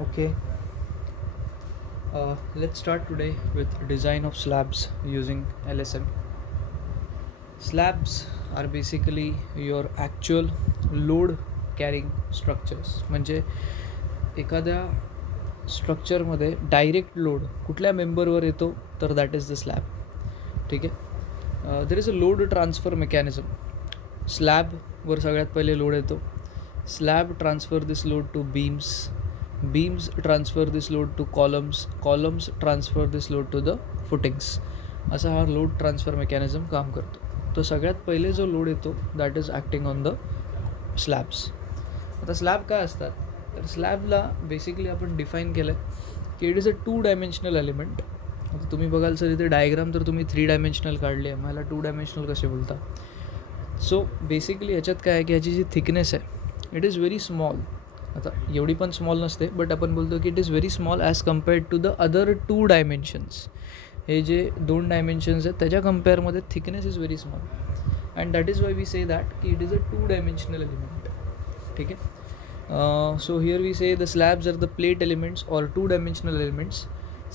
Okay, let's start today with design of slabs using LSM. Slabs are basically your actual load carrying structures. म्हणजे एखाद्या स्ट्रक्चरमध्ये direct load कुठल्या मेंबरवर येतो तर that is the slab. ठीक आहे. There is a load transfer mechanism. स्लॅबवर सगळ्यात पहिले लोड येतो. Slab transfer this load to beams transfer this load to columns transfer this load to the footings. असा हा लोड ट्रान्सफर मेकॅनिझम काम करतो. तो सगळ्यात पहिले जो लोड येतो that is acting on the slabs. आता स्लॅब काय असतात तर स्लॅबला बेसिकली आपण डिफाईन केलं आहे की it is a 2 dimensional element. आता तुम्ही बघाल सर इथे डायग्राम तर तुम्ही 3 डायमेन्शनल काढली आहे, मला 2 डायमेन्शनल कसे बोलता. सो बेसिकली याच्यात काय आहे की याची जी थिकनेस आहे इट इज व्हेरी स्मॉल. आता एवढी पण स्मॉल नसते, बट आपण बोलतो की it is very small as compared to the other 2 dimensions. हे जे 2 डायमेन्शन्स आहेत त्याच्या कम्पेअरमध्ये thickness is very small, and that is why we say that की it is a 2 dimensional element. ठीक आहे. So here we say the slabs are the plate elements or 2-dimensional elements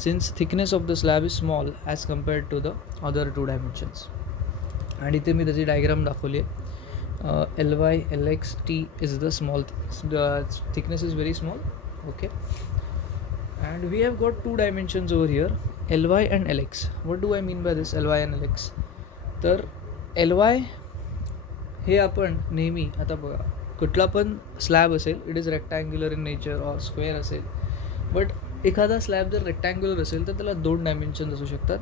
since thickness of the slab is small as compared to the other 2 dimensions. आणि इथे मी त्याची diagram दाखवली आहे. LY LX T is the small, the thickness is very small. Okay, and we have got 2 dimensions over here, LY and LX. What do I mean by this LY and LX? तर LY हे आपण नेहमी आता बघा कुठला पण slab असेल it is rectangular in nature or square असेल, बट एखादा स्लॅब जर रेक्टँग्युलर असेल तर त्याला 2 डायमेन्शन्स असू शकतात,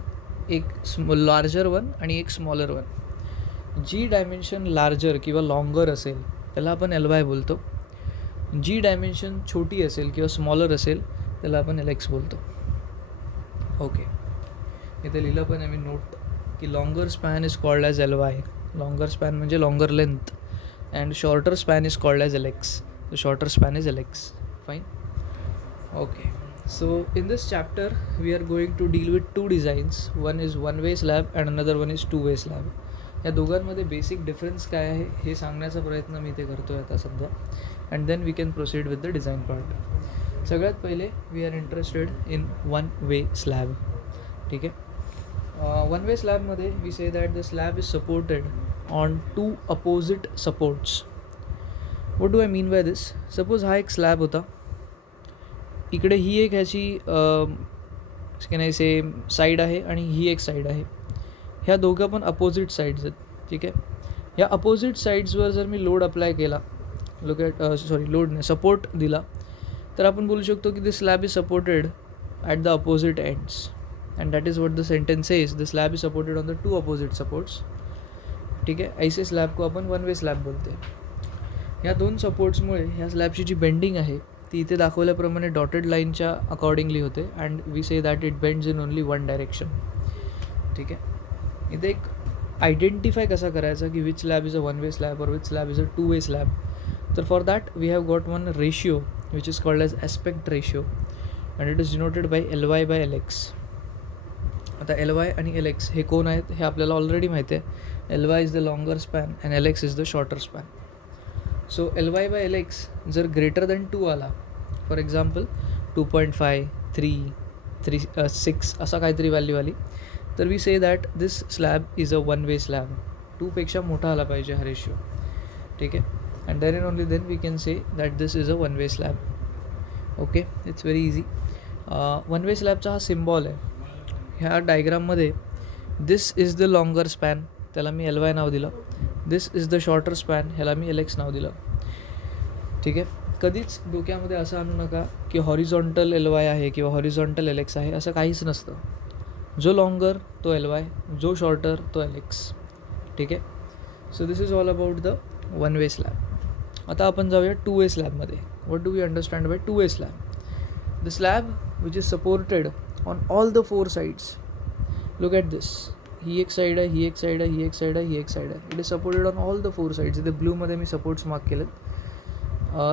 एक लार्जर वन आणि एक स्मॉलर वन. जी डायमेन्शन लार्जर किंवा लॉंगर असेल त्याला आपण LY बोलतो. जी डायमेन्शन छोटी असेल किंवा स्मॉलर असेल त्याला आपण LX बोलतो. ओके, इथे लिहिलं पण आहे मी नोट की longer span is called as LY. Longer span म्हणजे longer length, and shorter span is called as LX. The shorter span is LX. Fine. Okay, so in this chapter we are going to deal with 2 designs. One is one way slab and another one is two way slab. या दोघांमध्ये basic difference काय आहे हे सांगण्याचा प्रयत्न मी ते करतो आहे आता सध्या, and then we can proceed with the design part. सगळ्यात पहिले we are interested in one way slab. ठीक आहे. वन वे स्लॅबमध्ये we say that the slab is supported on 2 opposite supports. What do I mean by this? Suppose हा एक slab होता, इकडे ही एक ह्याची कॅन आय से साईड आहे आणि ही एक साईड आहे. ह्या दोघं पण अपोजिट साईड्स आहेत. ठीक आहे. ह्या अपोजिट साईड्सवर जर मी लोड अप्लाय केला, लोड नाही सपोर्ट दिला, तर आपण बोलू शकतो की this slab is supported at the opposite ends, and that is what the sentence is the slab is supported on the 2 opposite supports. ठीक आहे. ऐसे स्लॅब को आपण वन वे स्लॅब बोलते. ह्या 2 सपोर्ट्समुळे ह्या स्लॅबची जी बेंडिंग आहे ती इथे दाखवल्याप्रमाणे डॉटेड लाईनच्या अकॉर्डिंगली होते, and we say that it bends in only one direction. ठीक आहे. इथे एक आयडेंटिफाय कसा करायचा की which slab is a one way slab और which slab is a 2 way slab. तर for that we have got one ratio which is called as aspect ratio, and it is denoted by LY by LX. आता LY आणि LX हे कोण आहेत हे आपल्याला already माहिती आहे. LY is the longer span and LX is the shorter span. So LY by LX जर ग्रेटर दॅन 2 आला, फॉर एक्झाम्पल 2.5 3 6 असा काहीतरी व्हॅल्यू आली, तर we say that this slab is a one way slab. 2पेक्षा मोठा आला पाहिजे हा रेशिओ. ठीक आहे. And then only then we can say that this is a one way slab. Okay, it's very easy. One way स्लॅबचा हा symbol आहे. ह्या डायग्राममध्ये this is the longer span, त्याला मी LY नाव दिलं. This is the shorter span, ह्याला मी LX नाव दिलं. ठीक आहे. कधीच डोक्यामध्ये असं आणू नका की हॉरिझॉन्टल LY आहे किंवा हॉरिझॉन्टल LX आहे, असं काहीच नसतं. जो लॉंगर तो LY, जो शॉर्टर तो LX. ठीक आहे. So this is all about the one way slab. आता आपण जाऊया 2 वे स्लॅबमध्ये. What do we understand by 2 way slab? The slab which is supported on all the 4 sides. Look at this. ही एक side आहे, ही एक साईड आहे, ही एक साईड आहे, ही एक साईड आहे. It is supported on all the 4 sides. इथे ब्लूमध्ये मी सपोर्ट्स मार्क केलेत.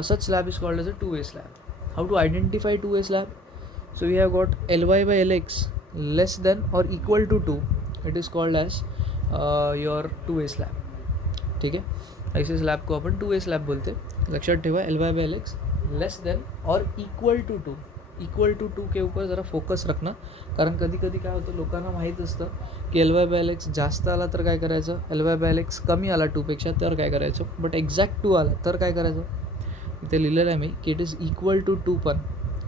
Such slab is called as a 2 way slab. How to identify 2 way slab? So we have got LY by LX less than or equal to 2. It is called as your 2 way slab. ठीक आहे. ऐसे slab को आपण 2 way slab बोलते. लक्षात ठेवा, LY by LX less than or equal to two के ऊपर जरा फोकस रखना, कारण कधी कधी काय होतं, लोकांना माहीत असतं की LY/X जास्त आला तर काय करायचं, LY/X कमी आला 2पेक्षा तर काय करायचं, बट एक्झॅक्ट 2 आला तर काय करायचं. इथे लिहिलेलं आहे मी की इट इज इक्वल टू 2 पण,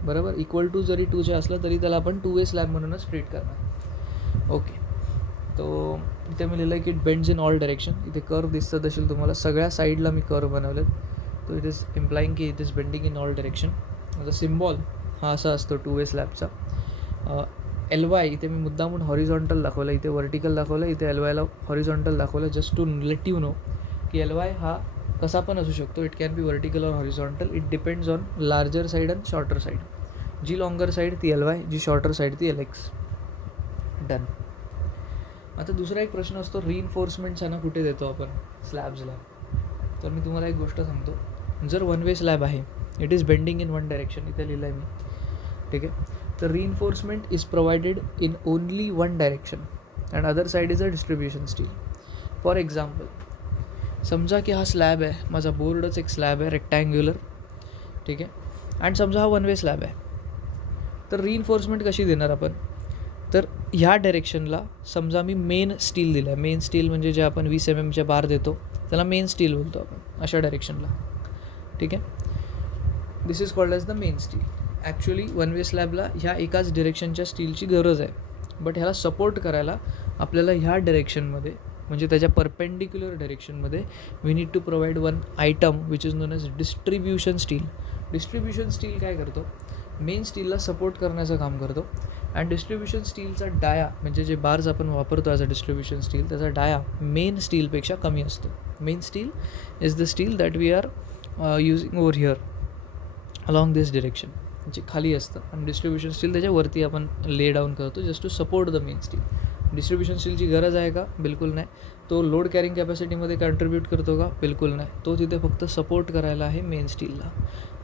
बरोबर. इक्वल टू जरी 2चे असलं तरी त्याला आपण 2 वे स्लॅब म्हणूनच ट्रीट करणार. ओके, तो इथे मी लिहिलं आहे की it bends in all direction. इथे कर्व दिसत असेल तुम्हाला, सगळ्या साईडला मी कर्व बनवलेत. तो इट इज इम्प्लाइंग की it is bending in all direction. माझा सिम्बॉल हा असा असतो 2 वे स्लॅबचा. LY इथे मी मुद्दामून हॉरिझॉन्टल दाखवलं, इथे व्हर्टिकल दाखवलं, इथे LYला हॉरिझॉन्टल दाखवलं, just to let you know की LY हा कसा पण असू शकतो. It can be vertical or horizontal. It depends on larger side and shorter side. जी लॉंगर साईड ती LY, जी शॉर्टर साईड ती LX. डन. आता दुसरा एक प्रश्न असतो, रिइन्फोर्समेंट्सना कुठे देतो आपण स्लॅब्सला. तर मी तुम्हाला एक गोष्ट सांगतो. जर 1 वे स्लॅब आहे, it is bending in 1 direction, इथे लिहिलं आहे मी, ठीक आहे. तर reinforcement is provided in only 1 direction and other side is a distribution steel. For example, समजा की हा स्लॅब आहे, माझा बोर्डच एक स्लॅब आहे रेक्टँग्युलर, ठीक आहे. अँड समजा हा 1 वे स्लॅब आहे. तर रिइन्फोर्समेंट कशी देणार आपण, तर ह्या डायरेक्शनला समजा मी मेन स्टील दिलं आहे. मेन स्टील म्हणजे जे आपण 20 mm बार देतो त्याला मेन स्टील बोलतो आपण, अशा डायरेक्शनला, ठीक आहे. This is called as the main steel. Actually 1 way स्लॅबला ह्या एकाच डिरेक्शनच्या स्टीलची गरज आहे, बट ह्याला सपोर्ट करायला आपल्याला ह्या डायरेक्शनमध्ये, म्हणजे त्याच्या परपेंडिक्युलर डायरेक्शनमध्ये, we need to provide 1 item which is known as distribution steel. Distribution steel काय करतो, मेन स्टीलला सपोर्ट करण्याचं काम करतो. अँड डिस्ट्रीब्युशन स्टीलचा डाया, म्हणजे जे बार्स आपण वापरतो ॲज अ डिस्ट्रीब्युशन स्टील, त्याचा डाया मेन स्टीलपेक्षा कमी असतो. Main steel is the steel that we are using over here along this direction, जे खाली असतं. आणि डिस्ट्रीब्युशन स्टील त्याच्यावरती आपण ले डाऊन करतो just to support the main steel. Distribution स्टीलची गरज आहे का, बिलकुल नाही. तो लोड कॅरिंग कॅपॅसिटीमध्ये कंट्रीब्यूट करतो का, बिलकुल नाही. तो तिथे फक्त सपोर्ट करायला आहे मेन स्टीलला.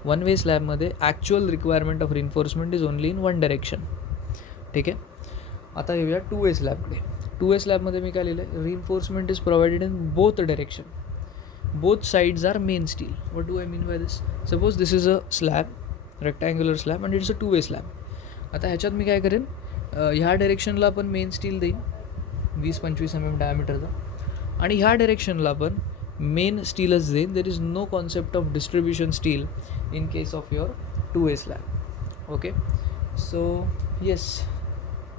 1 वे स्लॅबमध्ये actual requirement of reinforcement is only in 1 direction, ठीक आहे. आता येऊया 2 वे स्लॅबकडे. 2 वे स्लॅबमध्ये मी काय लिहिलं आहे, reinforcement is provided in both direction. Both sides are main steel. What do I mean by this, suppose this is a slab, rectangular slab, and it's a 2 way slab. आता ह्याच्यात मी काय करेन, ह्या डायरेक्शनला आपण मेन स्टील देईन 20-25 mm डायमीटरचा, आणि ह्या डायरेक्शनला आपण मेन स्टीलच देईन. There is no concept of distribution steel in case of your 2 way slab. Okay, so yes,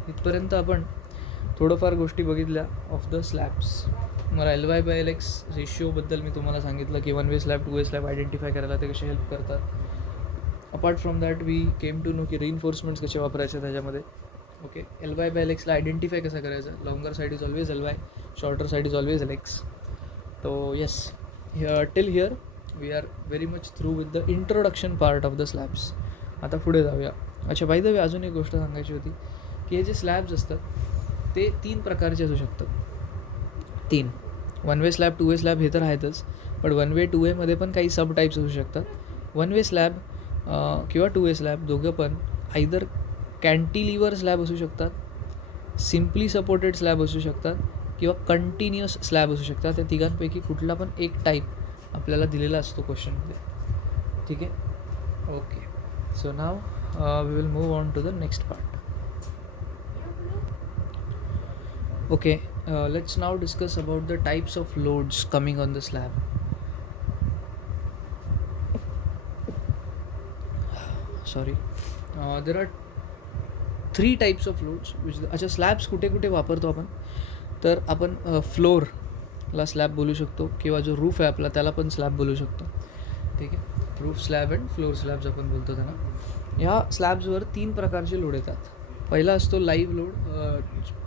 इथपर्यंत आपण थोडंफार गोष्टी बघितल्या ऑफ द स्लॅब्स. मला LY/X रेशिओबद्दल मी तुम्हाला सांगितलं की 1 way slab 2 way slab identify करायला ते कसे हेल्प करतात. Apart from that we came to know की रिइन्फोर्समेंट्स कसे वापरायचे त्याच्यामध्ये. ओके, LY/Xला आयडेंटिफाय कसं करायचं, longer side is always LY, shorter side is always LX. तो yes, till here we are very much through with the introduction part of the slabs. आता पुढे जाऊया. अच्छा, बाय द वे अजून एक गोष्ट सांगायची होती की हे जे स्लॅब्स असतात ते 3 प्रकारचे असू शकतात. 3, 1 वे स्लॅब 2 वे स्लॅब हे तर आहेतच, पण 1 वे 2 वेमध्ये पण काही सब टाईप्स असू शकतात. 1 वे स्लॅब किंवा 2 वे स्लॅब दोघं पण आयदर कॅन्टिलिव्हर स्लॅब असू शकतात, सिम्पली सपोर्टेड स्लॅब असू शकतात, किंवा कंटिन्युअस स्लॅब असू शकतात. त्या तिघांपैकी कुठला पण एक टाईप आपल्याला दिलेला असतो क्वेश्चनमध्ये, ठीक आहे. Okay, so now we will move on to the next part. Okay, let's now discuss about the types of loads coming on the slab. Sorry, there are 3 types of loads which अच्छा, slabs कुठे कुठे वापरतो आपण, तर आपण फ्लोअरला slab बोलू शकतो, किंवा जो रूफ आहे आपला त्याला पण स्लॅब बोलू शकतो, ठीक आहे. Roof slab and floor slabs आपण बोलतो त्यांना. ह्या स्लॅब्सवर 3 प्रकारचे लोड येतात. पहिला असतो लाईव्ह लोड,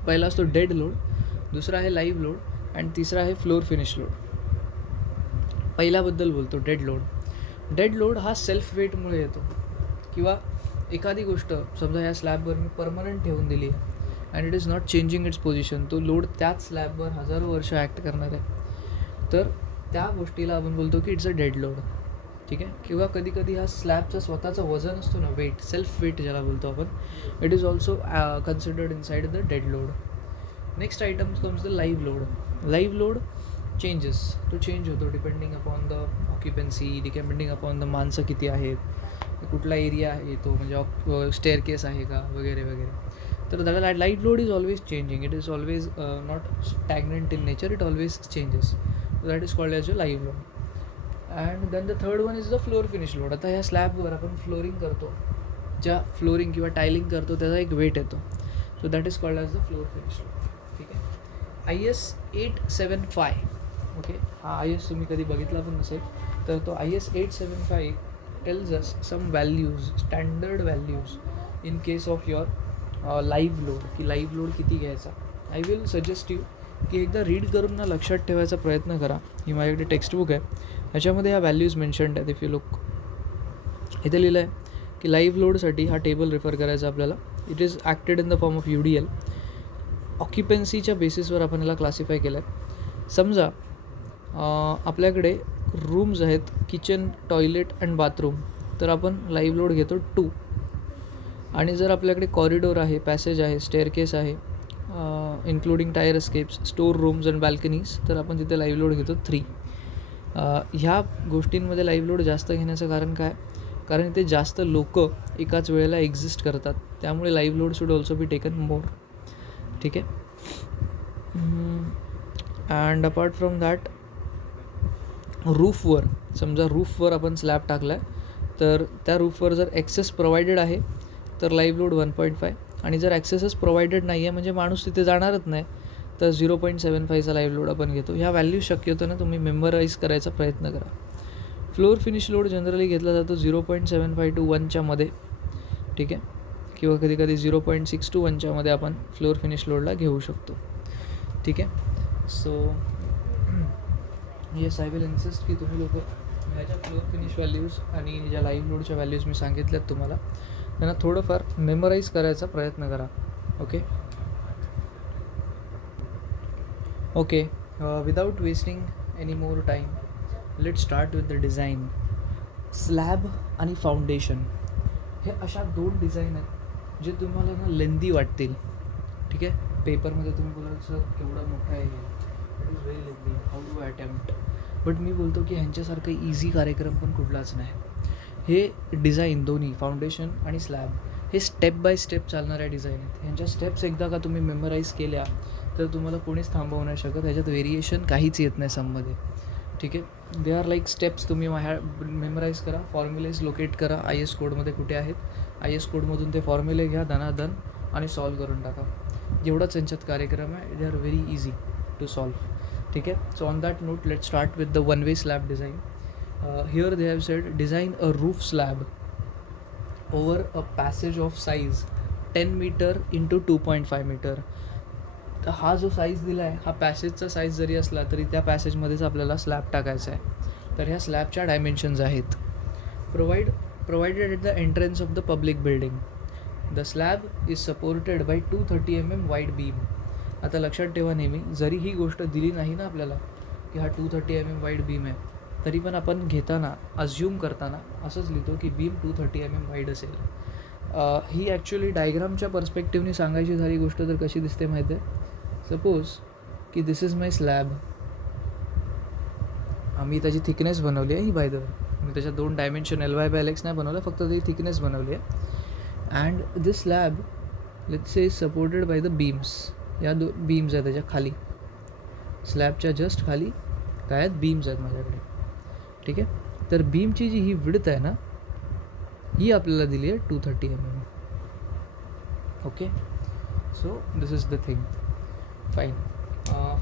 पहिला असतो डेड लोड, दुसरा आहे लाईव्ह लोड, अँड तिसरा आहे फ्लोअर फिनिश लोड. पहिल्याबद्दल बोलतो, डेड लोड. डेड लोड हा सेल्फ वेटमुळे येतो, किंवा एखादी गोष्ट समजा ह्या स्लॅबवर मी परमनंट ठेवून दिली आहे and it is not changing it's position, तो लोड त्याच स्लॅबवर हजारो वर्ष ॲक्ट करणार आहे, तर त्या गोष्टीला आपण बोलतो की इट्स अ डेड लोड, ठीक आहे. किंवा कधी कधी हा स्लॅबचा स्वतःचं वजन असतो ना, वेट, सेल्फ वेट ज्याला बोलतो आपण, it is also considered inside the dead load. Next item comes the live load. Live load changes, तो चेंज होतो depending upon the occupancy, depending upon the माणसं किती आहेत, कुठला एरिया येतो, म्हणजे स्टेअरकेस आहे का वगैरे वगैरे. तर त्याला light load is always changing, it is always not stagnant in nature, it always changes. That is called as a live load. And then the third one is the floor finish load. आता ह्या स्लॅबवर आपण flooring करतो, ज्या flooring किंवा टायलिंग करतो त्याचा एक weight येतो, so that is called as the floor finish load. ठीक आहे. IS 875, ओके, हा IS तुम्ही कधी बघितला पण नसेल, तर तो IS 875 tells us some values, standard values in case of your live load, की लाईव्ह लोड किती घ्यायचा. आय विल सजेस्ट यू की एकदा रीड करून ना लक्षात ठेवायचा प्रयत्न करा. ही माझ्याकडे टेक्स्टबुक आहे, ह्याच्यामध्ये ह्या व्हॅल्यूज मेन्शन्ड आहेत. इफ यू लुक, इथे लिहिलं आहे की लाईव्ह लोडसाठी हा टेबल रेफर करायचा आपल्याला. It is acted in the form of UDL. ऑक्युपन्सीच्या बेसिसवर आपण याला क्लासिफाय केलं आहे. समजा आपल्याकडे रूम्स आहेत, किचन, टॉयलेट अँड बाथरूम, तर आपण लाईव्ह लोड घेतो 2. आणि जर आपल्याकडे कॉरिडोर आहे, पॅसेज आहे, स्टेअरकेस आहे, including fire escapes, store rooms and balconies, तर आपण तिथे लाईव्ह लोड घेतो 3. ह्या गोष्टींमध्ये लाईव्ह लोड जास्त घेण्याचं कारण काय? कारण इथे जास्त लोक एकाच वेळेला एक्झिस्ट करतात, त्यामुळे live load should also be taken more. ठीक आहे. अँड अपार्ट फ्रॉम दॅट, रूफवर, समजा रूफवर आपण स्लॅब टाकला आहे, तर त्या रूफवर जर ॲक्सेस प्रोव्हाइडेड आहे तर लाईव्ह लोड 1.5, आणि जर ॲक्सेसच प्रोव्हाइडेड नाही आहे, म्हणजे माणूस तिथे जाणारच नाही, तर 0.75चा लाईव्ह लोड आपण घेतो. ह्या व्हॅल्यू शक्यतो ना तुम्ही मेमराईज करायचा प्रयत्न करा. फ्लोअर फिनिश लोड जनरली घेतला जातो 0.75 to 1च्या मध्ये. ठीक आहे. किंवा कधी कधी 0.6 to 1च्या मध्ये आपण फ्लोअर फिनिश लोडला घेऊ शकतो. ठीक आहे. So yes, I will insist की तुम्ही लोक ह्याच्या फ्लोअर फिनिश व्हॅल्यूज आणि ज्या लाईव्ह लोडच्या व्हॅल्यूज मी सांगितल्यात तुम्हाला, त्यांना थोडंफार मेमराईज करायचा प्रयत्न करा. Okay okay. Without wasting any more time, late start with the design. Slab आणि फाउंडेशन हे अशा 2 डिझाईन आहेत जे तुम्हाला ना लेंदी वाटतील. ठीक आहे. पेपरमध्ये तुम्ही बोलाल सर केवढं मोठं आहे, it is very lengthy, how do I attempt. But मी बोलतो की ह्यांच्यासारखं इझी कार्यक्रम पण कुठलाच नाही. हे डिझाईन दोन्ही फाउंडेशन आणि स्लॅब हे स्टेप बाय स्टेप चालणाऱ्या डिझाईन आहेत. ह्यांच्या स्टेप्स एकदा का तुम्ही मेमराईज केल्या तर तुम्हाला कोणीच थांबवू नाही शकत. ह्याच्यात व्हेरिएशन काहीच येत नाही सममध्ये. ठीक आहे. They R like steps. तुम्ही मेमराईज करा, फॉर्म्युलेज लोकेट करा IS कोडमध्ये कुठे आहेत, IS कोडमधून ते फॉर्म्युले घ्या दनादन आणि सॉल्व करून टाका. एवढाच यांच्यात कार्यक्रम आहे. They are very easy to solve. ठीक आहे. So on that note, let start with the one way slab design. Here they have said design a roof slab over a passage of size 10 meter into 2.5 meter. तर हा जो size दिला आहे हा पॅसेजचा size जरी असला तरी त्या पॅसेजमध्येच आपल्याला स्लॅब टाकायचा आहे. तर ह्या स्लॅबच्या डायमेन्शन्स आहेत. Provided at the entrance of the public building. The slab is supported by 230 mm wide beam. आता लक्षात ठेवा नेहमी, जरी ही गोष्ट दिली नाही ना आपल्याला की हा 230 mm वाईड बीम आहे, तरी पण आपण घेताना अज्युम करताना असंच लिहितो की बीम 230 mm वाईड असेल. ही ॲक्च्युली डायग्रामच्या पर्स्पेक्टिव्हनी सांगायची झाली गोष्ट तर कशी दिसते माहिती आहे. सपोज की दिस इज माय स्लॅब. आम्ही त्याची थिकनेस बनवली आहे ही, बाय द वे मी त्याच्या 2 डायमेन्शन LY/LX नाही बनवलं, फक्त त्याची थिकनेस बनवली आहे. And this slab let's say is supported by the beams. या बीम्स आहेत त्याच्या खाली, स्लॅबच्या जस्ट खाली काय आहेत, बीम्स आहेत माझ्याकडे. ठीक आहे. तर बीमची जी ही विड्थ आहे ना, ही आपल्याला दिली आहे 230 mm. Okay. So this is the thing. Fine.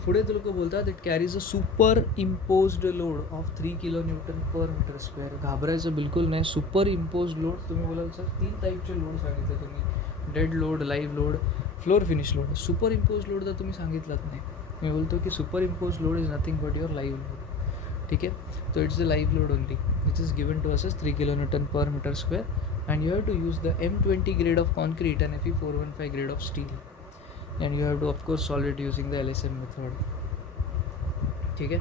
पुढे ते लोक बोलतात it carries a super imposed load of 3 kN/m². घाबरायचं बिलकुल नाही. सुपर इम्पोज्ड लोड तुम्ही बोलाल सर 3 टाईपचे लोड सांगितले तुम्ही, dead load, live load, floor finish load. Super impose load तर तुम्ही सांगितलंच नाही. मी बोलतो की super impose load is nothing but your live load. ठीक आहे. So it's the live load only which is given to us as 3 kN/m², and you have to use the M20 grade of concrete and Fe415 grade of steel, and you have to of course solve it using the LSM method. ठीक आहे.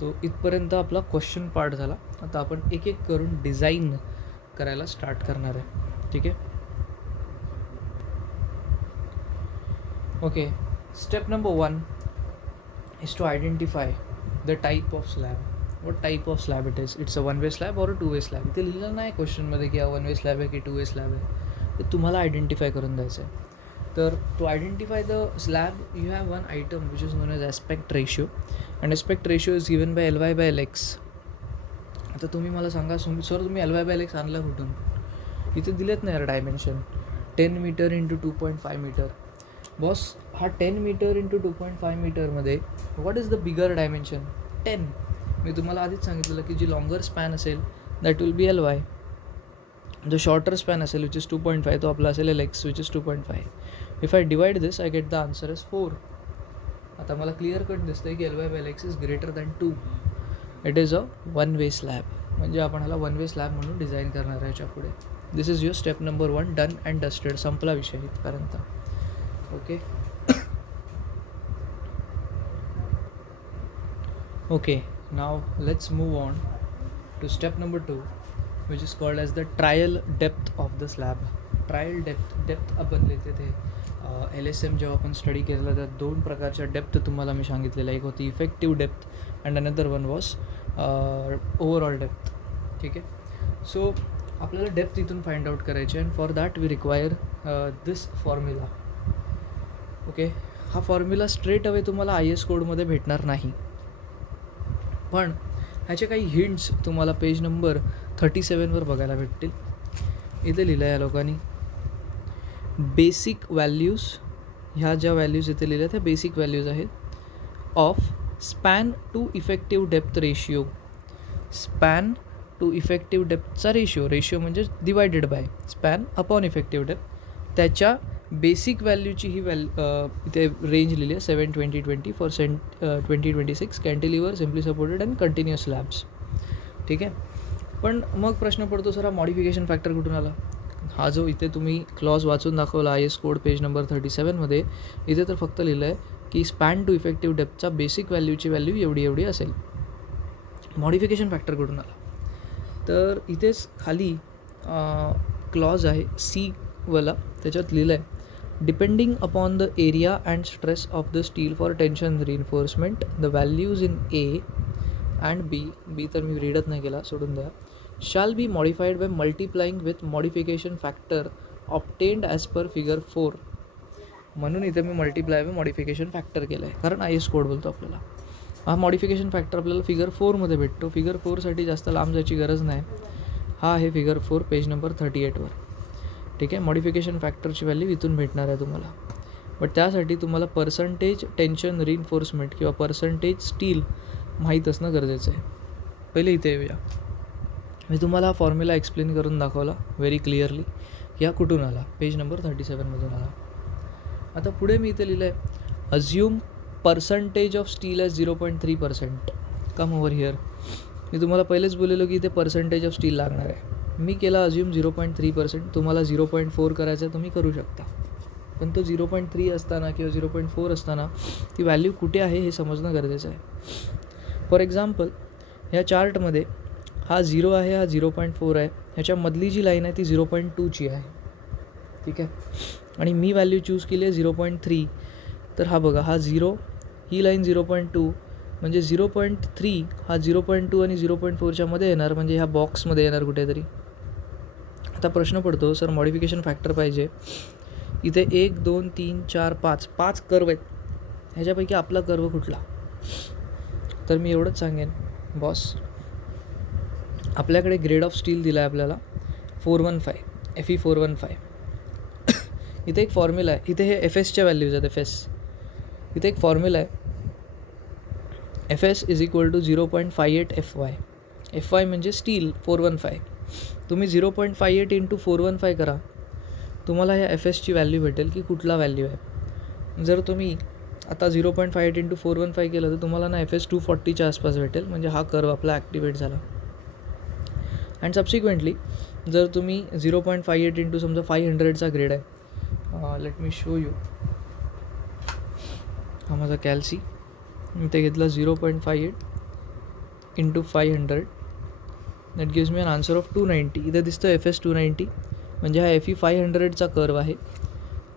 तो इथपर्यंत आपला question part झाला. आता आपण एक एक करून डिझाईन करायला स्टार्ट करणार आहे. ठीक आहे. Okay. Step number 1 is to identify the type of slab. What type of slab it is, it's a one way slab or a two way slab. इथे लिहिलं नाही क्वेश्चनमध्ये की हा वन वे स्लॅब आहे की टू वे स्लॅब आहे, ते तुम्हाला आयडेंटिफाय करून द्यायचं आहे. तर to identify the slab you have one item which is known as aspect ratio, and aspect ratio is given by LY/LX. आता तुम्ही मला सांगा सर तुम्ही LY/LX आणला कुठून, इथे दिलेत नाही यार dimension 10 metre into 2.5 metre. Boss हा 10 मीटर इंटू 2.5 मीटरमध्ये what is the bigger dimension 10. मी तुम्हाला आधीच सांगितलेलं की जी लॉंगर स्पॅन असेल दॅट विल बी LY, जो शॉर्टर स्पॅन असेल विच इज 2.5 तो आपला असेल LX which is 2.5. If I divide this I get the answer is 4. आता मला क्लिअर कट दिसतं आहे की LY/LX is greater than 2. It is a one way slab, म्हणजे आपण ह्याला वन वे स्लॅब म्हणून डिझाईन करणार आहे याच्या पुढे. This is your step number 1 done and dusted. संपला विषय इथपर्यंत. Okay okay now let's move on to step number 2 which is called as the trial depth of the slab. Trial depth आपण लिहिते ते LSM जेव्हा आपण स्टडी केलेलं तर 2 प्रकारच्या डेप्थ तुम्हाला मी सांगितलेलं. एक होती effective depth and another one was overall depth. ठीक आहे. सो आपल्याला डेप्थ इथून फाइंड आउट करायची and for that we require this formula. Okay, हा फॉर्म्युला स्ट्रेट अवे तुम्हाला IS कोडमध्ये भेटणार नाही, पण ह्याचे काही हिंट्स तुम्हाला पेज नंबर 37वर बघायला भेटतील. इथे लिहिलं आहे या लोकांनी बेसिक व्हॅल्यूज. ह्या ज्या व्हॅल्यूज इथे लिहिल्या त्या बेसिक व्हॅल्यूज आहेत of span to effective depth ratio. Span to effective डेप्थचा रेशिओ म्हणजे divided by span upon effective depth, त्याच्या बेसिक व्हॅल्यूची ही इथे रेंज लिहिली आहे 7-20-20 for 2026 cantilever, simply supported and continuous slabs. ठीक आहे. पण मग प्रश्न पडतो सर हा मॉडिफिकेशन फॅक्टर कुठून आला. हा जो इथे तुम्ही क्लॉज वाचून दाखवला IS कोड पेज नंबर 37मध्ये, इथे तर फक्त लिहिलं आहे की स्पॅन टू इफेक्टिव्ह डेप्थचा बेसिक व्हॅल्यूची व्हॅल्यू एवढी असेल. मॉडिफिकेशन फॅक्टर कुठून आला तर इथेच खाली क्लॉज आहे C वाला, त्याच्यात लिहिलं आहे depending upon the area and stress of the steel for tension reinforcement the values in A and B तर मी रीडच नाही केला, सोडून द्या, shall be modified by multiplying with modification factor obtained as per figure 4. म्हणून इथे मी मल्टिप्लाय बाय मॉडिफिकेशन फॅक्टर केलं आहे, कारण IS कोड बोलतो आपल्याला. हा मॉडिफिकेशन फॅक्टर आपल्याला फिगर 4मध्ये भेटतो. फिगर 4साठी जास्त लांब जायची गरज नाही. हा आहे फिगर 4 पेज नंबर 38वर. ठीक आहे. मॉडिफिकेशन फॅक्टरची व्हॅल्यू इथून भेटणार आहे तुम्हाला, बट त्यासाठी तुम्हाला पर्सेंटेज टेन्शन रिइन्फोर्समेंट किंवा पर्सेंटेज स्टील माहीत असणं गरजेचं आहे. पहिले इथे येऊया. मी तुम्हाला हा फॉर्म्युला एक्सप्लेन करून दाखवला व्हेरी क्लिअरली. या कुठून आला, पेज नंबर 37मधून आला. आता पुढे मी इथे लिहिलं आहे assume percentage of steel as 0.3%. Come over here. मी तुम्हाला पहिलेच बोललेलो की इथे पर्सेंटेज ऑफ स्टील लागणार आहे. मी केला अज्युम 0.3%. तुम्हाला 0.4 करायचं आहे तुम्ही करू शकता, पण तो 0.3 असताना किंवा 0.4 असताना ती व्हॅल्यू कुठे आहे हे समजणं गरजेचं आहे. फॉर एक्झाम्पल ह्या चार्टमध्ये हा 0 आहे, हा 0.4 आहे, ह्याच्यामधली जी लाईन आहे ती 0.2ची आहे. ठीक आहे. आणि मी व्हॅल्यू चूज केली आहे 0.3. तर हा बघा, हा 0, ही लाईन 0.2, म्हणजे 0.3 हा 0.2 आणि 0.4च्या मध्ये येणार, म्हणजे ह्या बॉक्समध्ये येणार कुठेतरी. आता प्रश्न पडतो सर मॉडिफिकेशन फॅक्टर पाहिजे. इथे 1 2 3 4 5 कर्व आहेत, ह्याच्यापैकी आपला कर्व कुठला. तर मी एवढंच सांगेन बॉस, आपल्याकडे ग्रेड ऑफ स्टील दिला आहे आपल्याला 415 Fe415. इथे एक फॉर्म्युला आहे, इथे हे FSच्या व्हॅल्यूज आहेत. इथे एक फॉर्म्युला आहे FS is equal to 0.58 FY म्हणजे स्टील 415. तुम्ही 0.58 इंटू 415 करा, तुम्हाला ह्या FSची व्हॅल्यू भेटेल की कुठला व्हॅल्यू आहे. जर तुम्ही आता 0.58 इंटू 415 केलं तर तुम्हाला ना FS 240च्या आसपास भेटेल, म्हणजे हा कर्व आपला ॲक्टिवेट झाला. अँड सबसिक्वेंटली जर तुम्ही 0.58 इंटू समजा 500चा ग्रेड आहे, लेट मी शो यू. हा माझा कॅल्सी, मी ते घेतला 0.58 into 500, that gives me an answer of 290. इथे दिसतं FS 290, म्हणजे हा Fe 500चा कर्व आहे.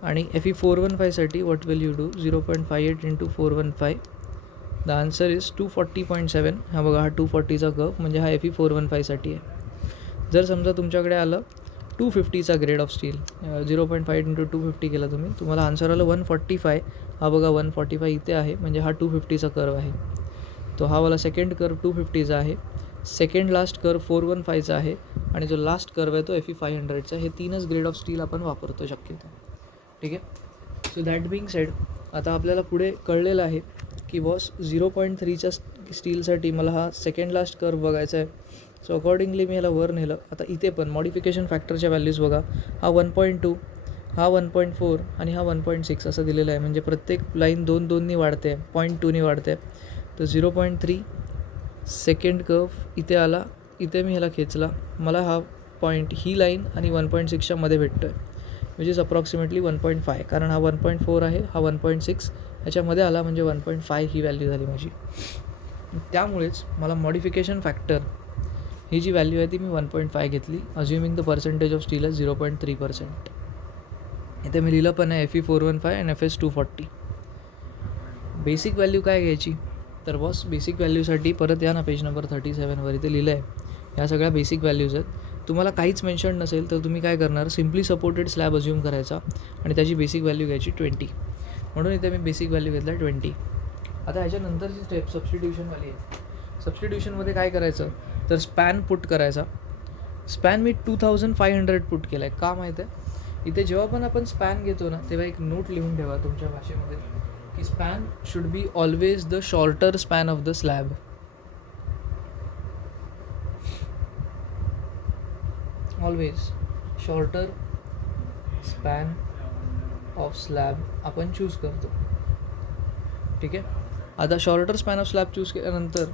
आणि Fe 415साठी what will you do, 0.58 into 415 the answer is 240.7. हा बघा, हा 240चा कर्व म्हणजे हा FE415साठी आहे. जर समजा तुमच्याकडे आलं 250चा ग्रेड ऑफ स्टील, 0.5 इंटू 250 केला तुम्हाला आन्सर आलं 145. हा बघा 145 इथे आहे, म्हणजे हा 250चा कर्व आहे. तो हा वाला सेकंड कर्व 250चा आहे, सेकंड लास्ट कर्व 415चा आहे, आणि जो लास्ट कर्व आहे तो FE500चा. हे 3च ग्रेड ऑफ स्टील आपण वापरतो शक्यतो. ठीक आहे. सो दॅट बिंग सेड, आता आपल्याला पुढे कळलेलं आहे की बॉस 0.3च्या स्टीलसाठी मला हा सेकंड लास्ट कर्व बघायचा आहे. सो अकॉर्डिंगली मी ह्याला वर नेलं. आता इथे पण मॉडिफिकेशन फॅक्टरच्या व्हॅल्यूज बघा, हा 1.2, हा 1.4 आणि हा 1.6 असं दिलेलं आहे. म्हणजे प्रत्येक लाईन 2-2नी वाढते, 0.2नी वाढते. तर 0.3 सेकंड कर्व इथे आला, इथे मी ह्याला खेचला, मला हा पॉईंट, ही लाईन आणि 1.6च्या मध्ये भेटतो आहे, विच इज अप्रॉक्सिमेटली 1.5. कारण हा 1.4 आहे, हा 1.6 ह्याच्यामध्ये आला, म्हणजे 1.5 ही व्हॅल्यू झाली माझी. त्यामुळेच मला मॉडिफिकेशन फॅक्टर ही जी व्हॅल्यू आहे ती मी 1.5 घेतली, assuming the percentage of steel is 0.3%. इथे मी लिहिलं पण आहे FE415 आणि FS240. बेसिक व्हॅल्यू काय घ्यायची, तर बॉस बेसिक व्हॅल्यूसाठी परत या ना पेज नंबर 37वर. इथे लिहिलं आहे ह्या सगळ्या बेसिक व्हॅल्यूज आहेत. तुम्हाला काहीच मेन्शन नसेल तर तुम्ही काय करणार, सिम्पली सपोर्टेड स्लॅब अज्युम करायचा आणि त्याची बेसिक व्हॅल्यू घ्यायची 20. म्हणून इथे मी बेसिक व्हॅल्यू घेतला 20. आता ह्याच्यानंतरची स्टेप सबस्टिट्यूशनवाली आहे. सबस्टिट्यूशनमध्ये काय करायचं, तर स्पॅन पुट करायचा. स्पॅन मी 2500 पुट केला आहे. का माहीत आहे, इथे जेव्हा पण आपण स्पॅन घेतो ना, तेव्हा एक नोट लिहून ठेवा तुमच्या भाषेमध्ये की span should be always the shorter span of the slab. Always shorter span of slab आपण चूज करतो. ठीक आहे. आता shorter span of slab choose केल्यानंतर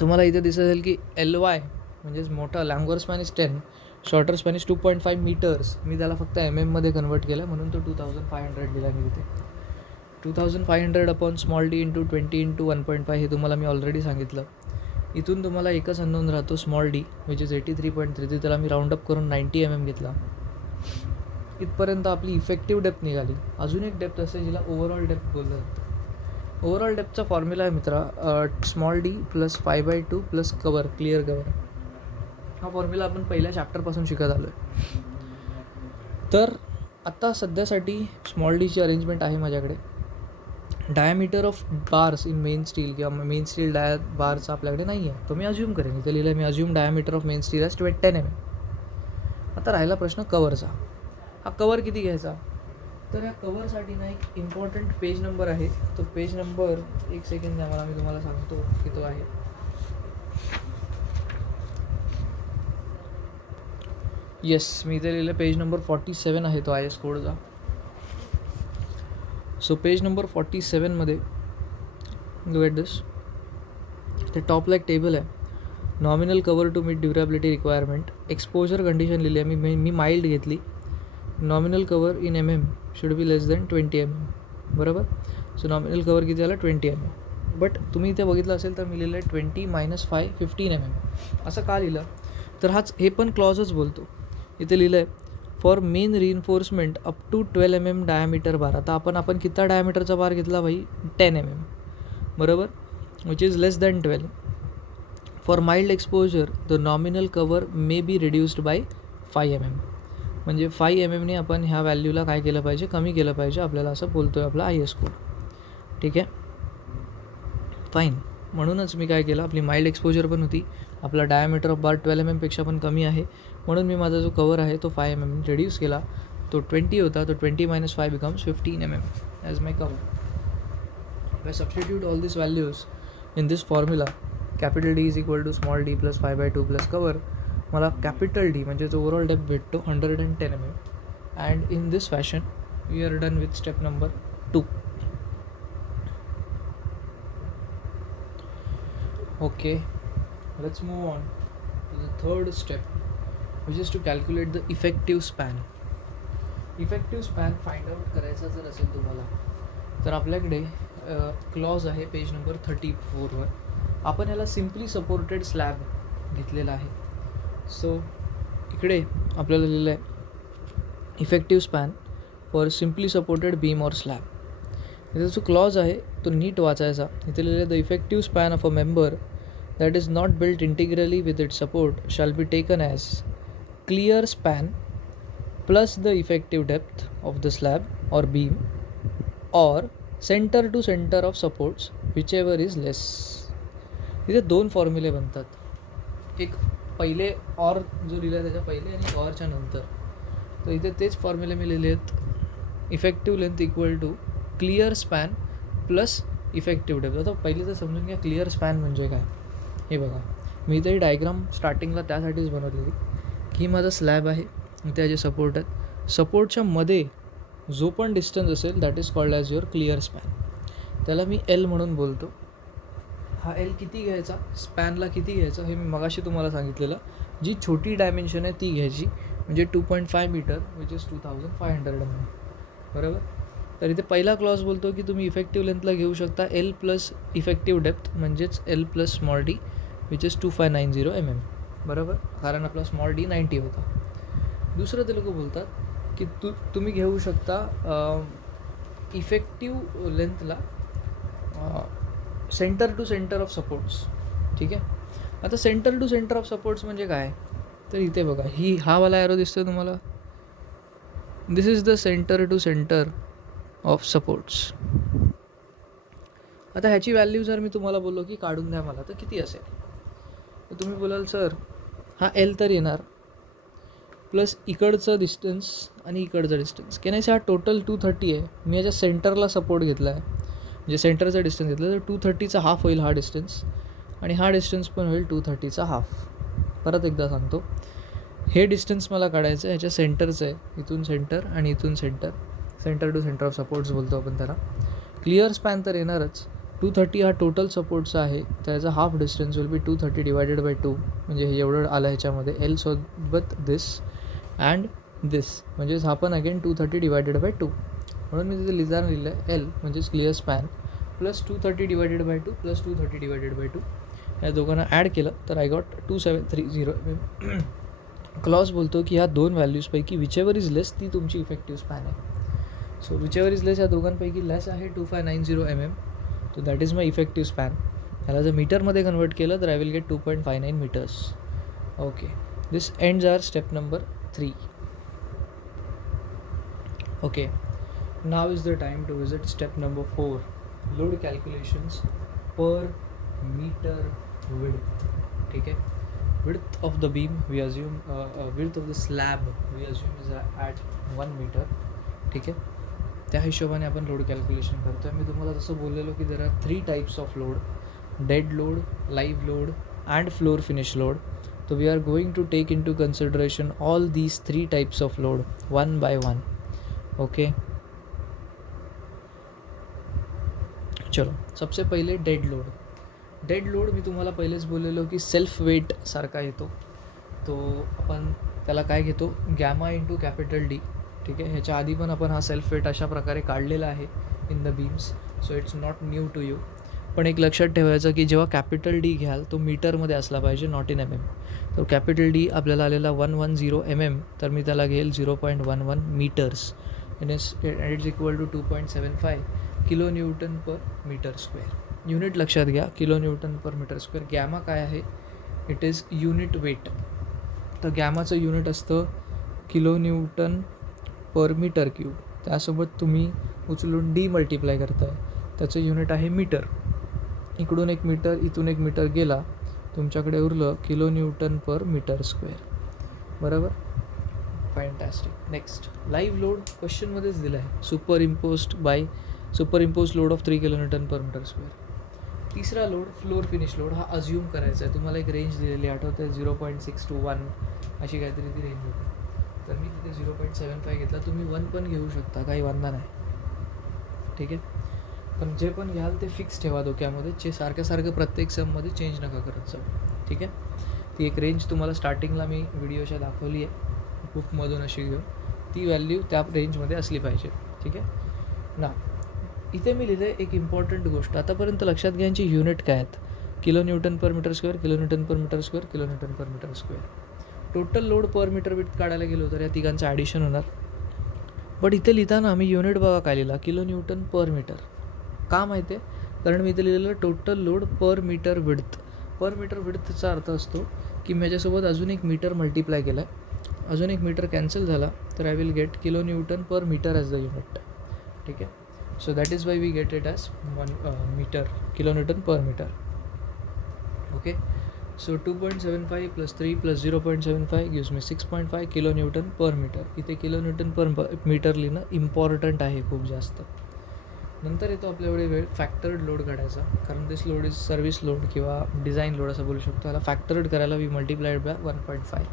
तुम्हाला इथे दिसत असेल की LY म्हणजेच मोठा longer span is 10, shorter span is 2.5 metres. मी त्याला फक्त मध्ये कन्वर्ट केलं म्हणून तो 2500 दिला मी इथे. 2500 upon small d into 20 into 1.5 हे तुम्हाला मी ऑलरेडी सांगितलं. इथून तुम्हाला एकच अननोन राहतो स्मॉल d, विच इज 83.3. त्याला मी राऊंड अप करून 90 mm घेतला. इथपर्यंत आपली इफेक्टिव्ह डेप्थ निघाली. अजून एक डेप्थ असते जिला ओव्हरऑल डेप्थ बोललं जातं. ओव्हरऑल डेप्थचा फॉर्म्युला आहे मित्रा, small d plus 5/2 plus cover, clear cover. हा फॉर्म्युला आपण पहिल्या चॅप्टरपासून शिकत आलो आहे. तर आत्ता सध्यासाठी स्मॉल डीची अरेंजमेंट आहे माझ्याकडे. Diameter of bars in main steel किंवा मेन स्टील बारचा आपल्याकडे नाही आहे, तो मी अज्युम करेन. इथे लिहिलं मी assume diameter of main steel as 10 mm. आता राहिला प्रश्न कवरचा. हा कवर किती घ्यायचा, तर या कवरसाठी ना एक इम्पॉर्टंट पेज नंबर आहे. तो पेज नंबर, एक सेकंड द्या मला, मी तुम्हाला सांगतो की तो आहे. येस, मी इथे लिहिलं पेज नंबर 47 आहे तो IS कोडचा. सो पेज नंबर 47मध्ये लुक ॲट दिस. ते टॉपला एक टेबल आहे, nominal cover to meet durability requirement. Exposure condition लिहिली आहे मी माइल्ड घेतली. Nominal cover in MM should be less than 20 mm. बरोबर. सो नॉमिनल कवर किती आला, 20 mm. बट तुम्ही इथे बघितलं असेल तर मी लिहिलं आहे 20 - 5 15 mm. असं का लिहिलं, तर हे पण क्लॉजच बोलतो. इथे लिहिलं आहे for main reinforcement up to 12 mm diameter bar. आता आपण किती डायमीटरचा बार घेतला भाई, 10 mm. बरोबर, which is less than 12. For mild exposure the nominal cover may be reduced by 5 mm. म्हणजे 5 mmने आपण ह्या व्हॅल्यूला काय केलं पाहिजे, कमी केलं पाहिजे आपल्याला, असं बोलतो आहे आपला IS कोड. ठीक आहे, फाईन. म्हणूनच मी काय केलं, आपली माइल्ड एक्सपोजर पण होती, आपला डायमीटर ऑफ बार 12 mm पेक्षा पण कमी आहे, म्हणून मी माझा जो कवर आहे तो 5 mm रिड्यूस केला. तो 20 होता, तो 20 - 5 becomes 15 mm as my cover. I substitute all these values in this formula. Capital D is equal to small d plus 5/2 plus cover. मला कॅपिटल D म्हणजे जो ओव्हरऑल डेप्थ भेटतो 110 mm. And in this fashion we are done with step number 2. Okay, let's move on to the third step, which is to calculate the effective span. Effective span find out करायचा जर असेल तुम्हाला, तर आपल्याकडे clause आहे page number 34वर. आपण याला simply supported slab घेतलेला आहे. सो इकडे आपल्याला लिहिलं आहे effective span for simply supported beam or slab. इथे जो क्लॉज आहे तो नीट वाचायचा. इथे लिहिलं the effective span of a member that is not built integrally with it support shall be taken as clear span plus the effective depth of the slab or beam or centre to centre of supports whichever is less. इथे 2 फॉर्म्युले बनतात. एक पहिले or जो लिहिला त्याच्या पहिले आणि ऑरच्या नंतर. तर इथे तेच फॉर्म्युले मी लिहिले आहेत. Effective length equal to clear span plus effective depth. आता पहिले तर समजून घ्या क्लिअर स्पॅन म्हणजे काय. हे बघा, मी इथे डायग्राम स्टार्टिंगला त्यासाठीच बनवलेली की माझा स्लॅब आहे, त्याचे सपोर्ट आहेत. सपोर्टच्या मध्ये जो पण डिस्टन्स असेल that is called as your clear span. त्याला मी एल म्हणून बोलतो. हा एल किती घ्यायचा, स्पॅनला किती घ्यायचा हे मी मगाशी तुम्हाला सांगितलेलं. जी छोटी डायमेन्शन आहे ती घ्यायची, म्हणजे 2.5 मीटर विच इज 2500 mm. बरोबर. तर इथे पहिला क्लॉज बोलतो की तुम्ही इफेक्टिव्ह लेंथला घेऊ शकता एल प्लस इफेक्टिव्ह डेप्थ म्हणजेच L plus small D which is 2590 mm. बरोबर, कारण आपला स्मॉल डी 90 होता. दुसरं ते लोक बोलतात की तुम्ही घेऊ शकता इफेक्टिव्ह लेंथला centre to centre of supports. ठीक आहे. आता centre to centre of supports म्हणजे काय, तर इथे बघा हा वाला ॲरो दिसतो तुम्हाला. This is the centre to centre of supports. आता ह्याची व्हॅल्यू जर मी तुम्हाला बोललो की काढून द्या मला, तर किती असेल. तर तुम्ही बोलाल सर हा एल तर येणार प्लस इकडचं डिस्टन्स आणि इकडचं डिस्टन्स की नाही. हा टोटल 230 आहे. मी याच्या सेंटरला सपोर्ट घेतला आहे, म्हणजे सेंटरचा डिस्टन्स घेतला तर 230चा हाफ होईल हा डिस्टन्स, आणि हा डिस्टन्स पण होईल 230चा हाफ. परत एकदा सांगतो, हे डिस्टन्स मला काढायचं आहे, ह्याच्या सेंटरचं आहे. इथून सेंटर आणि इथून centre, centre to centre of supports बोलतो आपण त्याला. क्लिअर स्पॅन तर येणारच. 230 हा टोटल सपोर्टचा आहे, त्याचा half distance will be 230 divided by 2, म्हणजे हे एवढं आलं ह्याच्यामध्ये. एल सोबत दिस अँड दिस, म्हणजेच हा पण अगेन 230 डिवायडेड बाय 2. म्हणून मी तिथे लिहिलं आहे एल म्हणजेच clear span plus 230 divided by 2 plus 230 divided by 2. या दोघांना ॲड केलं तर आय गॉट 2730 mm. क्लॉज बोलतो की ह्या 2 व्हॅल्यूजपैकी विच एवर इज लेस ती तुमची इफेक्टिव्ह स्पॅन आहे. So whichever is less या दोघांपैकी लेस आहे 2590 mm. तो that is my effective span. ह्याला जर मीटरमध्ये कन्वर्ट केलं तर I will get 2.59 metres. Okay, this ends our step number 3. Okay, now is the time to visit step number 4, load calculations per metre width. ठीक आहे. Width of the beam we assume, width of the slab we assume is at 1 metre. ठीक आहे. त्या हिशोबाने आपण load calculation करतो आहे. मी तुम्हाला जसं बोललेलो की there are 3 types of load, dead load, live load and floor finish load. So we are going to take into consideration all these 3 types of load one by one. Okay, चलो सबसे पहिले dead load. Dead load मी तुम्हाला पहिलेच बोललेलो की self weight सारखा येतो. तो आपण त्याला काय घेतो, गॅमा इंटू कॅपिटल डी. ठीक आहे. ह्याच्या आधी पण आपण हा सेल्फ वेट अशा प्रकारे काढलेला आहे in the beams, so it's not new to you. पण एक लक्षात ठेवायचं की जेव्हा कॅपिटल डी घ्याल तो मीटरमध्ये असला पाहिजे, नॉट इन MM. तर कॅपिटल डी आपल्याला आलेला 110 mm, तर मी त्याला घेईल 0.11 metres. It's equal to 2.75 kilo newton per metre square. Unit लक्षात घ्या, kilo newton per metre square. Gamma काय आहे, इट इज युनिट वेट. तर गॅमाचं युनिट असतं kilo newton per metre cube. त्यासोबत तुम्ही उचलून डी मल्टिप्लाय करताय, त्याचं युनिट आहे मीटर. इकडून 1 मीटर, इथून 1 मीटर गेला, तुमच्याकडे उरलं kilo newton per metre square. बरोबर, फॅन्टॅस्टिक. नेक्स्ट, लाईव्ह लोड क्वेश्चनमध्येच दिलं आहे, super impose load of 3 kilo newton per metre square. तिसरा लोड फ्लोर फिनिश लोड. हा अज्युम करायचा आहे. तुम्हाला एक रेंज दिलेली आठवते, 0.6 to 1 अशी काहीतरी ती रेंज होती. तर मी तिथे 0.75 घेतला. तुम्ही 1 पण घेऊ शकता, काही वांधा नाही. ठीक आहे. पण जे पण घ्याल ते फिक्स ठेवा डोक्यामध्ये, सारखं प्रत्येक सममध्ये चेंज नका करत जाऊ. ठीक आहे. ती एक रेंज तुम्हाला स्टार्टिंगला मी व्हिडिओच्या दाखवली आहे, बुकमधून अशी घेऊन. ती व्हॅल्यू त्या रेंजमध्ये असली पाहिजे. ठीक आहे ना. इथे मी लिहिलं आहे एक इम्पॉर्टंट गोष्ट. आतापर्यंत लक्षात घ्या यांची युनिट काय आहेत, kilo newton per metre square, kilo newton per metre square, kilo newton per metre square. Total load पर मीटर विड्थ काढायला गेलो तर या तिघांचं ॲडिशन होणार. बट इथे लिहिताना आम्ही युनिट बघा काय लिहिला, किलो न्यूटन पर मीटर. का माहिती आहे? कारण मी इथे लिहिलेलं टोटल लोड पर मीटर विड्थ. पर मीटर विड्थचा अर्थ असतो की माझ्यासोबत अजून एक मीटर मल्टिप्लाय केला आहे, अजून एक मीटर कॅन्सल झाला तर I will get kilo newton per metre as the unit. ठीक आहे. So that is why we get it as 1 metre, kilo newton per metre. Okay. So 2.75 + 3 + 0.75 gives me 6.5 kilo newton per metre. इथे kilo newton per metre लिहिणं important आहे खूप जास्त. नंतर येतो आपल्याकडे वेळ फॅक्टर्ड लोड काढायचा, कारण this load is service load किंवा डिझाईन लोड असं बोलू शकतो. ह्याला फॅक्टर्ड करायला वी मल्टिप्लाइड बाय 1.5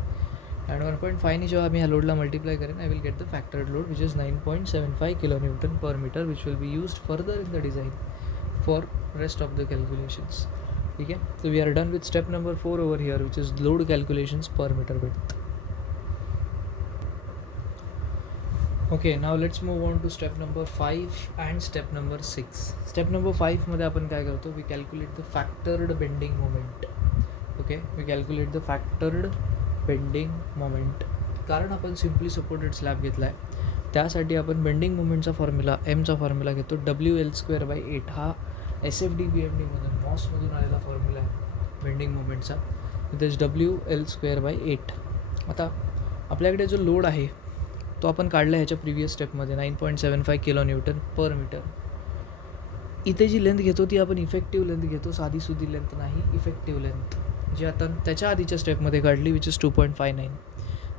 अँड 1.5नी जेव्हा मी ह्या लोडला मल्टिप्लाय करेन I will get the factored load which is 9.75 kilo newton per metre which will be used further in the design for rest of the calculations. ठीक आहे. So we are done with step number 4 over here which is load calculations per metre width. Okay, now let's move on to step number 5 and step number 6. Step number 5मध्ये आपण काय करतो, we calculate the factored bending moment. Okay, we calculate the factored bending moment. कारण आपण simply supported slab घेतला आहे त्यासाठी आपण बेंडिंग मोमेंटचा फॉर्म्युला एमचा फॉर्म्युला घेतो WL²/8. हा SFD-BMD मॉसमधून आलेला फॉर्म्युला आहे बेंडिंग मोमेंटचा. It is WL²/8. आता आपल्याकडे जो लोड आहे तो आपण काढला ह्याच्या प्रिव्हियस स्टेपमध्ये 9.75 किलो न्यूटन पर मीटर. इथे जी लेंथ घेतो ती आपण इफेक्टिव्ह लेंथ घेतो, साधीसुधी लेंथ नाही, इफेक्टिव्ह लेंथ जी आता त्याच्या आधीच्या स्टेपमध्ये काढली विच इज 2.59.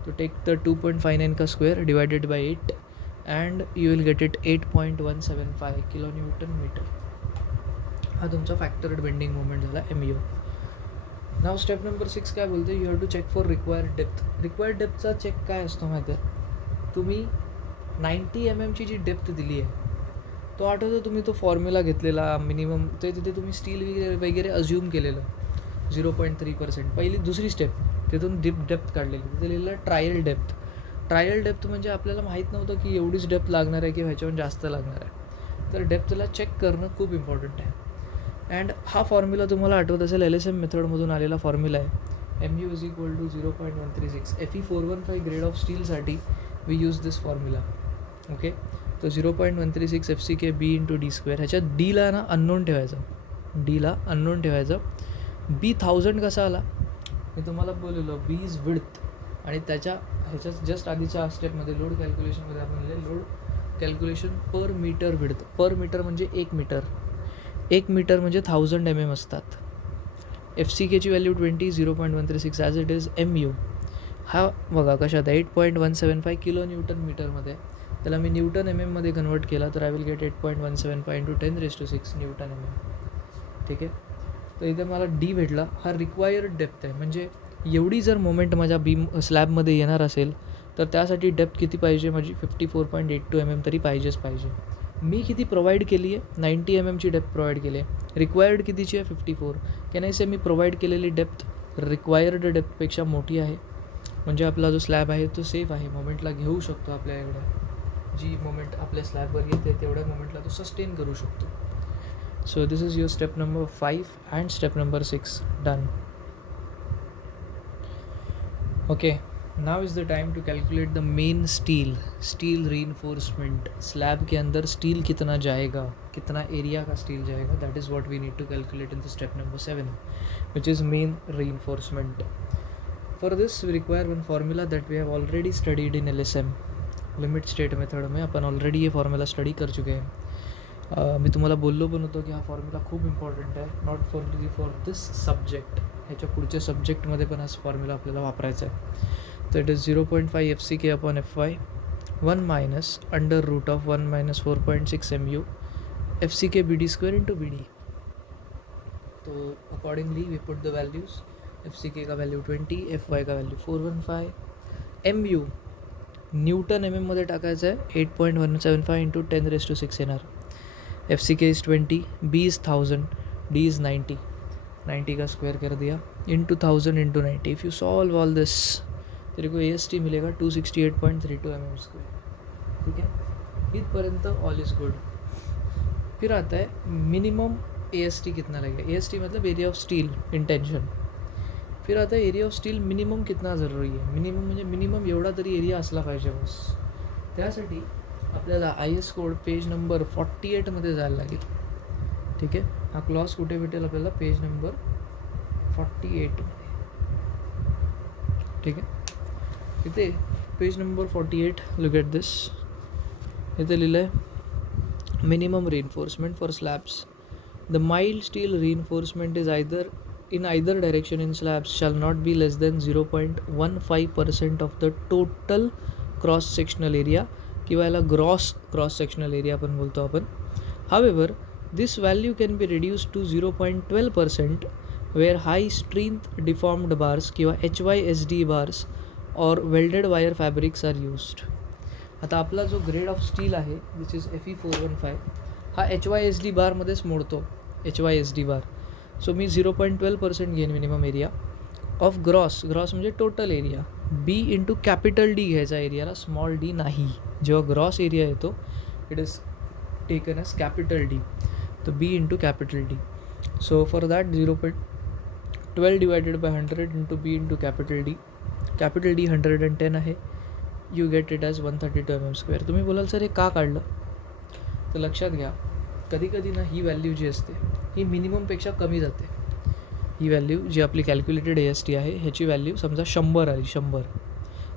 तो टेक द 2.59 का square divided by 8 and you will get it 8.175 kilo newton metre. हा तुमचा फॅक्टर्ड बेंडिंग मोमेंट झाला MU. नाव स्टेप नंबर 6 काय बोलते, you have to check for required depth. Required डेप्थचा चेक काय असतो माहिती आहे? तुम्ही 90 mm जी डेप्थ दिली आहे तो आठवतो तुम्ही तो फॉर्म्युला घेतलेला मिनिमम, ते तिथे तुम्ही स्टील वगैरे अज्युम केलेलं 0.3%. पहिली दुसरी स्टेप तिथून डेप्थ काढलेली, तिथे लिहिलेलं ट्रायल डेप्थ. ट्रायल डेप्थ म्हणजे आपल्याला माहीत नव्हतं की एवढीच डेप्थ लागणार आहे किंवा ह्याच्याहून जास्त लागणार आहे, तर डेप्थला चेक करणं खूप इम्पॉर्टंट आहे. अँड हा फॉर्म्युला तुम्हाला आठवत असेल LSM मेथडमधून आलेला फॉर्म्युला आहे. MU = 0.136. Fe415 ग्रेड ऑफ स्टीलसाठी we use this formula. Okay, तो 0.136 FCK/B × D². ह्याच्यात डीला ना अननोन ठेवायचं, डीला अननोन ठेवायचं. B 1000 कसा आला मी तुम्हाला बोललेलो, B इज विड्थ. आणि ह्याच्यात जस्ट आधीच्या स्टेपमध्ये लोड कॅल्क्युलेशनमध्ये आपण लिहिले load calculation per metre width. Per metre म्हणजे 1 मीटर, 1 मीटर म्हणजे 1000 mm असतात. FCKची value 20, 0.136 as it is MU. हा बघा कशात आहे 8.175 किलो न्यूटन मीटरमध्ये. त्याला मी न्यूटन MM कन्वर्ट केला तर I will gate 8.175 × 10⁻⁶ Newton MM. ठीक आहे. तर इथे मला D भेटला. हा रिक्वायर्ड डेप्थ आहे, म्हणजे एवढी जर मोमेंट माझ्या स्लॅबमध्ये येणार असेल तर त्यासाठी डेप्थ किती पाहिजे माझी 54.82 mm तरी पाहिजेच पाहिजे. मी किती प्रोव्हाइड केली आहे 90 mm ची डेप्थ प्रोव्हाइड केली आहे. रिक्वायर्ड कितीची आहे 54. Can I say me provide केलेली डेप्थ रिक्वायर्ड डेप्थपेक्षा मोठी आहे, म्हणजे आपला जो स्लॅब आहे तो सेफ आहे, मोमेंटला घेऊ शकतो. आपल्या एवढ्या जी मोमेंट आपल्या स्लॅबवर येते तेवढ्या मोमेंटला तो सस्टेन करू शकतो. So this is your step number 5 and step number 6 done. Okay, now is the time to calculate the main steel reinforcement. Slab के अंदर स्टील कितना जाएगा, कितना एरिया का स्टील जाएगा, that is what we need to calculate in the step number 7 which is main reinforcement. For this we require one formula that we have already studied in LSM. Limit state method में अपन already ये formula study कर चुके हैं. मी तुम्हाला बोललो पण होतो की हा फॉर्म्युला खूप इम्पॉर्टंट आहे, नॉट फॉर दिस सब्जेक्ट, ह्याच्या पुढच्या सब्जेक्टमध्ये पण हाच फॉर्म्युला आपल्याला वापरायचा आहे. तर it is 0.5 FCK/FY 1 - √1 - 4.6 MU FCK/BD² × BD. तो accordingly we put the values. FCK का वैल्यू 20, FY का वैल्यू 415. MU न्यूटन MM मध्ये टाकायचं आहे 8.175 × 10⁻⁶ येणार. FCK is 20, B is 1000, D is 90. 90 का स्क्वायर कर दिया into 1000 × 90. If you solve all this तेरे को AST मिलेगा 268.32 mm². ठीक है, इतपर्यंत ऑल इज़ गुड. फिर आता है मिनिमम AST कितना लगेगा. AST मतलब area of steel in tension. फिर आता है एरिया ऑफ स्टील मिनिमम कितना ज़रूरी आहे. मिनिमम म्हणजे मिनिमम एवढा तरी एरिया असला पाहिजे बस. त्यासाठी आपल्याला IS कोड पेज नंबर 48 मध्ये जायला लागेल. ठीक आहे. हा क्लॉज कुठे भेटेल आपल्याला? पेज नंबर 48 मध्ये. ठीक आहे. इथे पेज नंबर 48, लुक ॲट दिस. इथे लिहिलं आहे minimum reinforcement for slabs. The mild steel reinforcement is in either direction in slabs shall not be less than 0.15% of the total cross sectional area, किंवा याला gross cross sectional area पण बोलतो आपण. However this value can be reduce to 0.12% where high strength deformed bars किंवा HYSD bars or welded wire fabrics are used. आता आपला जो grade of steel आहे विच इज Fe415 हा HYSD बारमध्येच मोडतो. HYSD बार. सो मी 0.12% घेईन मिनिमम एरिया ऑफ ग्रॉस म्हणजे total area. B into capital D घ्यायचा एरियाला, स्मॉल d नाही. जेव्हा ग्रॉस एरिया येतो it is taken as capital D. तर B into capital D. So for that 0.12 divided by 100 into B into capital D. Capital D 110 आहे. You get it as 132 mm². तुम्ही बोलाल सर हे का काढलं? तर लक्षात घ्या, कधी कधी ना ही व्हॅल्यू जी असते ही मिनिममपेक्षा कमी जाते. ही व्हॅल्यू जी आपली कॅल्क्युलेटेड AST आहे ह्याची व्हॅल्यू समजा 100 आली, 100.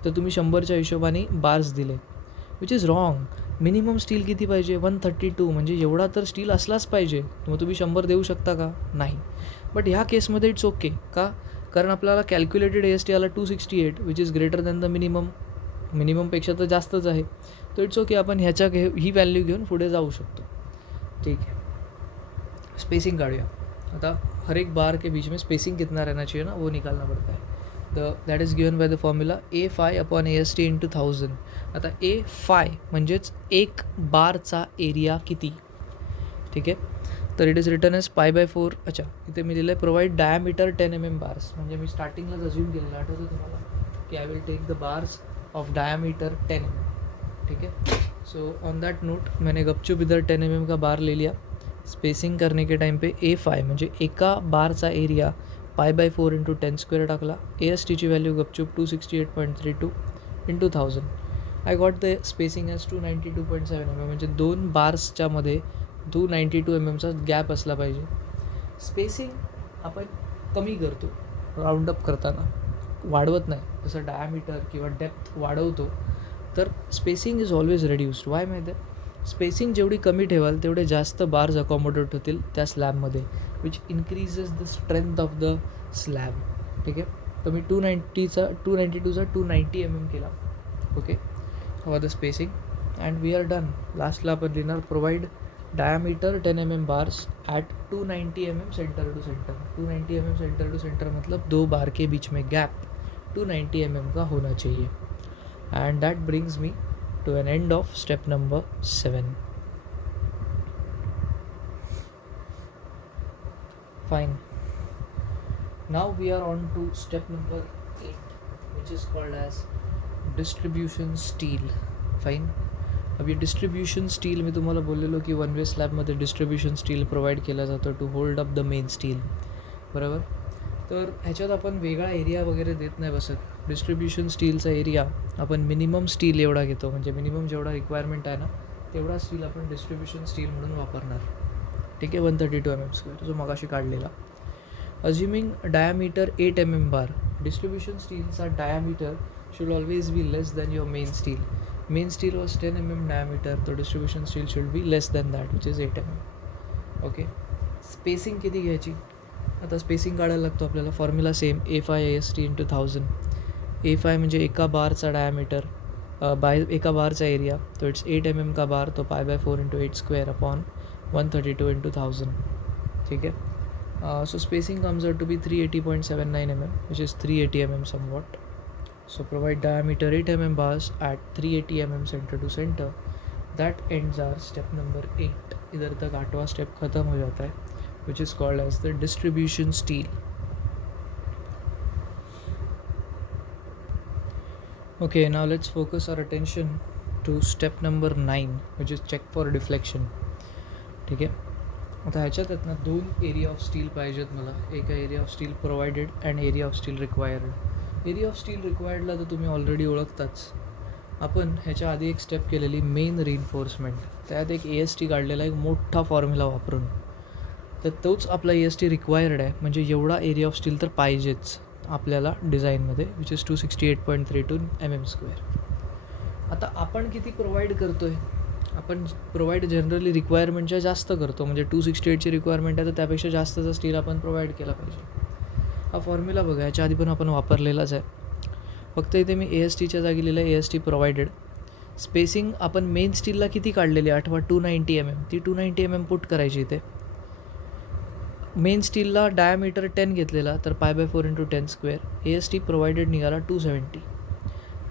तर तुम्ही 100च्या हिशोबाने बार्स दिले, which is wrong. Minimum steel किती पाहिजे? 132. म्हणजे एवढा तर स्टील असलाच पाहिजे. मग तुम्ही 100 देऊ शकता का? नाही. बट ह्या केसमध्ये इट्स ओके. का? कारण आपल्याला कॅल्क्युलेटेड AST आला 268 which is greater than the मिनिममपेक्षा तर जास्तच आहे. तर इट्स ओके, आपण ही व्हॅल्यू घेऊन पुढे जाऊ शकतो. ठीक है. स्पेसिंग काढूया. आता हर एक बार के बीच में स्पेसिंग कितना रहना चाहिए ना, वो निकालना पड़ता है. That is given by the formula A∅/AST × 1000. आता A∅ म्हणजेच एक बारचा एरिया किती. ठीक आहे. तर इट इज रिटर्न एज π/4. अच्छा, इथे मी दिलं आहे प्रोव्हाइड डायमीटर 10 mm बार्स. म्हणजे मी स्टार्टिंगलाच अज्यूम केलेलं आठवतं तुम्हाला की I will take the bars of diameter 10 mm. ठीक है. सो ऑन दैट नोट मैंने गपचुप इधर 10 mm का बार ले लिया. स्पेसिंग करने के टाइम पे A∅ म्हणजे एका बारचा एरिया π/4 × 10² टाकला. ASTची व्हॅल्यू गपचूप 268.32 × 1000. I got the spacing as 292.7 mm. म्हणजे दोन बार्सच्या मध्ये 292 mm गॅप असला पाहिजे. स्पेसिंग आपण कमी करतो राऊंडअप करताना, वाढवत नाही. जसं डायमीटर किंवा डेप्थ वाढवतो तर spacing is always reduced. Y माहिती आहे? स्पेसिंग जेवढी कमी ठेवाल तेवढे जास्त बार्स अकॉमोडेट होतील त्या स्लॅबमध्ये, which increases the strength of the slab. ठीक आहे. तर मी 292चा 290 mm केला. ओके. हवा द spacing and we are done. लास्टला आपण लिहिणार provide diameter 10 mm bars at 290 mm centre to centre. 290 mm centre to centre मतलब दो बार के बीच में गैप 290 mm का होना चाहिए. And that brings me to an end of step number 7. Fine. Now we are on to step number 8, which is called as distribution steel. Fine. अब ये डिस्ट्रीब्यूशन स्टील मी तुम्हाला बोललेलो की वन वे स्लॅबमध्ये distribution steel provide केलं जातं to hold up the main steel. बरोबर. तर ह्याच्यात आपण वेगळा एरिया वगैरे देत नाही बसत. डिस्ट्रीब्यूशन स्टीलचा एरिया आपण मिनिमम स्टील एवढा घेतो, म्हणजे मिनिमम जेवढा रिक्वायरमेंट आहे ना तेवढा स्टील आपण डिस्ट्रीब्यूशन स्टील म्हणून वापरणार. ठीक आहे. 132 mm², जो मगाशी काढलेला. Assuming diameter 8 mm bar. Distribution स्टीलचा diameter should always be less than your main steel. Main steel was 10 mm diameter, तर distribution steel should be less than that which is 8 mm. Okay. Spacing किती घ्यायची? आता spacing काढायला लागतो आपल्याला. Formula same A∅AST × 1000. A∅ म्हणजे एका बारचा डायमीटर बाय एका बारचा एरिया, तो इट्स 8 mm का बार, तो π/4 × 8² अपॉन 132 × 1000. ठीक आहे. So spacing comes out to be 380.79 mm, which is 380 mm somewhat. So provide diameter 8 mm bars at 380 mm centre to centre. That ends our step number 8. इधर तक 8वां step ख़त्म हो जाता है, which is called as the distribution steel. Okay, now let's focus our attention to step number 9, which is check for deflection. ठीक आहे. आता ह्याच्यात आहेत ना दोन एरिया ऑफ स्टील पाहिजेत मला. एक area of steel provided and area of steel required. Area of steel रिक्वायर्डला तर तुम्ही ऑलरेडी ओळखताच. आपण ह्याच्या आधी एक स्टेप केलेली मेन रिइन्फोर्समेंट, त्यात एक AST काढलेला एक मोठा फॉर्म्युला वापरून. तर तोच आपला EST रिक्वायर्ड आहे. म्हणजे एवढा एरिया ऑफ स्टील तर पाहिजेच आपल्याला डिझाईनमध्ये, विच इज 268.32 mm². आता आपण किती प्रोव्हाइड करतो आहे? आपण प्रोव्हाइड जनरली रिक्वायरमेंटच्या जास्त करतो. म्हणजे 268ची रिक्वायरमेंट आहे तर त्यापेक्षा जास्तचा स्टील आपण प्रोव्हाइड केला पाहिजे. हा फॉर्म्युला बघा, याच्या आधी पण आपण वापरलेलाच आहे. फक्त इथे मी ASTच्या जागी लिहिलं आहे AST प्रोव्हाइडेड. स्पेसिंग आपण मेन स्टीलला किती काढलेली आहे? आठवा 290 mm. ती 290 mm पुट करायची इथे. मेन स्टीलला डायामीटर 10 घेतलेला, तर π/4 × 10². AST प्रोव्हाइडेड निघाला 270.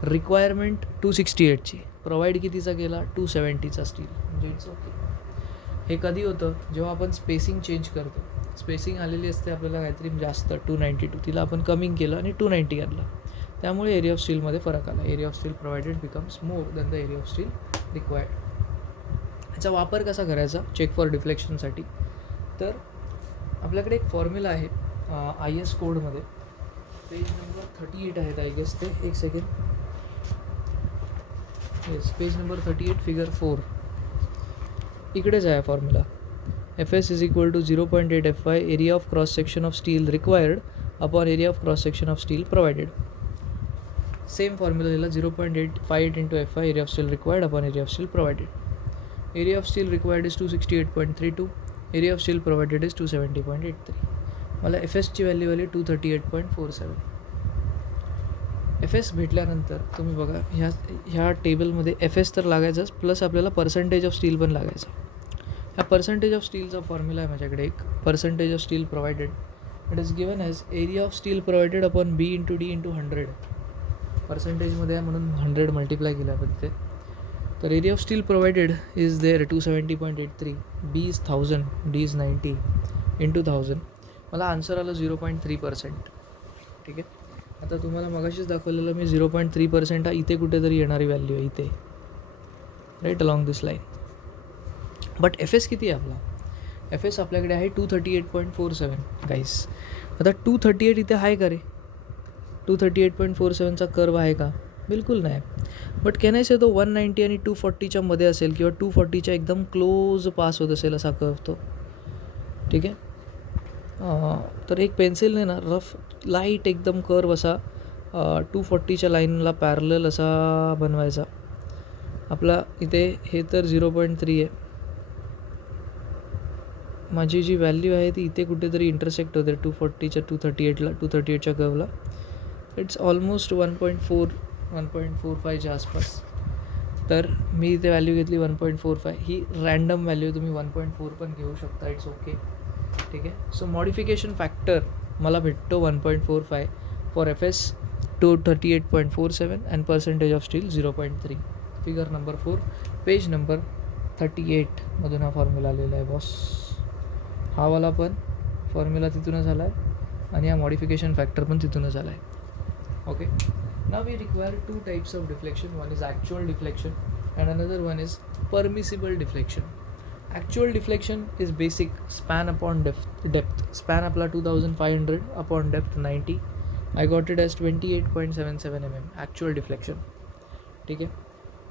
रिक्वायरमेंट 268ची, प्रोव्हाइड कितीचा केला? 270चा स्टील. म्हणजे इट्स ओके. हे कधी होतं? जेव्हा आपण स्पेसिंग चेंज करतो. स्पेसिंग आलेली असते आपल्याला काहीतरी जास्त 292, तिला आपण कमी केलं आणि 290 आणलं. त्यामुळे एरिया ऑफ स्टीलमध्ये फरक आला. Area of steel provided becomes more than the area of steel required. ह्याचा वापर कसा करायचा चेक फॉर डिफ्लेक्शनसाठी? तर आपल्याकडे एक फॉर्म्युला आहे IS कोडमध्ये. पेज नंबर 38 आहेत आय गेस ते. एक second. Yes, page number 38 figure 4. इकडेच आहे formula. FS = 0.8 FY area of cross section of steel required upon area of cross section of steel provided. Same formula दिला. 0.858 × FY area of steel required upon area of steel provided. Area of steel required is 268.32. Area of steel provided is 270.83. मला FSची value आली 238.47. FS भेटल्यानंतर तुम्ही बघा, ह्या टेबलमध्ये FS तर लागायचंच, plus आपल्याला पर्सेंटेज ऑफ स्टील पण लागायचं. ह्या पर्सेंटेज ऑफ स्टीलचा फॉर्म्युला आहे माझ्याकडे एक. Percentage of steel provided it is given as area of steel provided upon B × D × 100. पर्सेंटेजमध्ये आहे म्हणून 100 मल्टिप्लाय केलं आहे तिथे. तर area of steel provided is there 270.83. B is 1000, D is 90 × 1000. मला आन्सर आलं 0.3%. ठीक आहे. आता तुम्हाला मगाशीच दाखवलेलं मी 0.3% हा इथे कुठेतरी येणारी व्हॅल्यू आहे इथे, right along this line. But FS किती आहे आपला? FS आपल्याकडे आहे 238.47 गाईस. आता 238 इथे आहे का रे? 238.47चा कर्व आहे का? बिलकुल नाही. बट कॅन आय से तो 190 आणि 240च्या मध्ये असेल किंवा 240च्या एकदम क्लोज पास होत असेल असा कर्व तो. ठीक आहे. तर एक पेन्सिलने ना रफ लाईट एकदम कर्व असा 240च्या लाईनला पॅरलल असा बनवायचा. आपला इथे हे तर 0.3 आहे. माझी जी व्हॅल्यू आहे ती इथे कुठेतरी इंटरसेक्ट होते 240च्या 238च्या कर्वला. इट्स ऑलमोस्ट 1.45च्या आसपास. तर मी इथे व्हॅल्यू घेतली 1.45. ही रँडम व्हॅल्यू, तुम्ही 1.4 पण घेऊ शकता. It's okay. ठीक आहे. सो मॉडिफिकेशन फॅक्टर मला भेटतो 1.45 for FS 238.47 and percentage of steel 0.3. Figure number 4 page number 38 मधून हा फॉर्म्युला आलेला आहे बॉस. हा वाला पण फॉर्म्युला तिथूनच आला आहे आणि हा मॉडिफिकेशन फॅक्टर पण तिथूनच आला आहे. Okay. Now we require 2 types of deflection. One is actual deflection and another one is permissible deflection. Actual deflection is basic span upon depth. Span आपला 2500 upon depth 90. I got it as 28.77 mm actual deflection. ठीक आहे.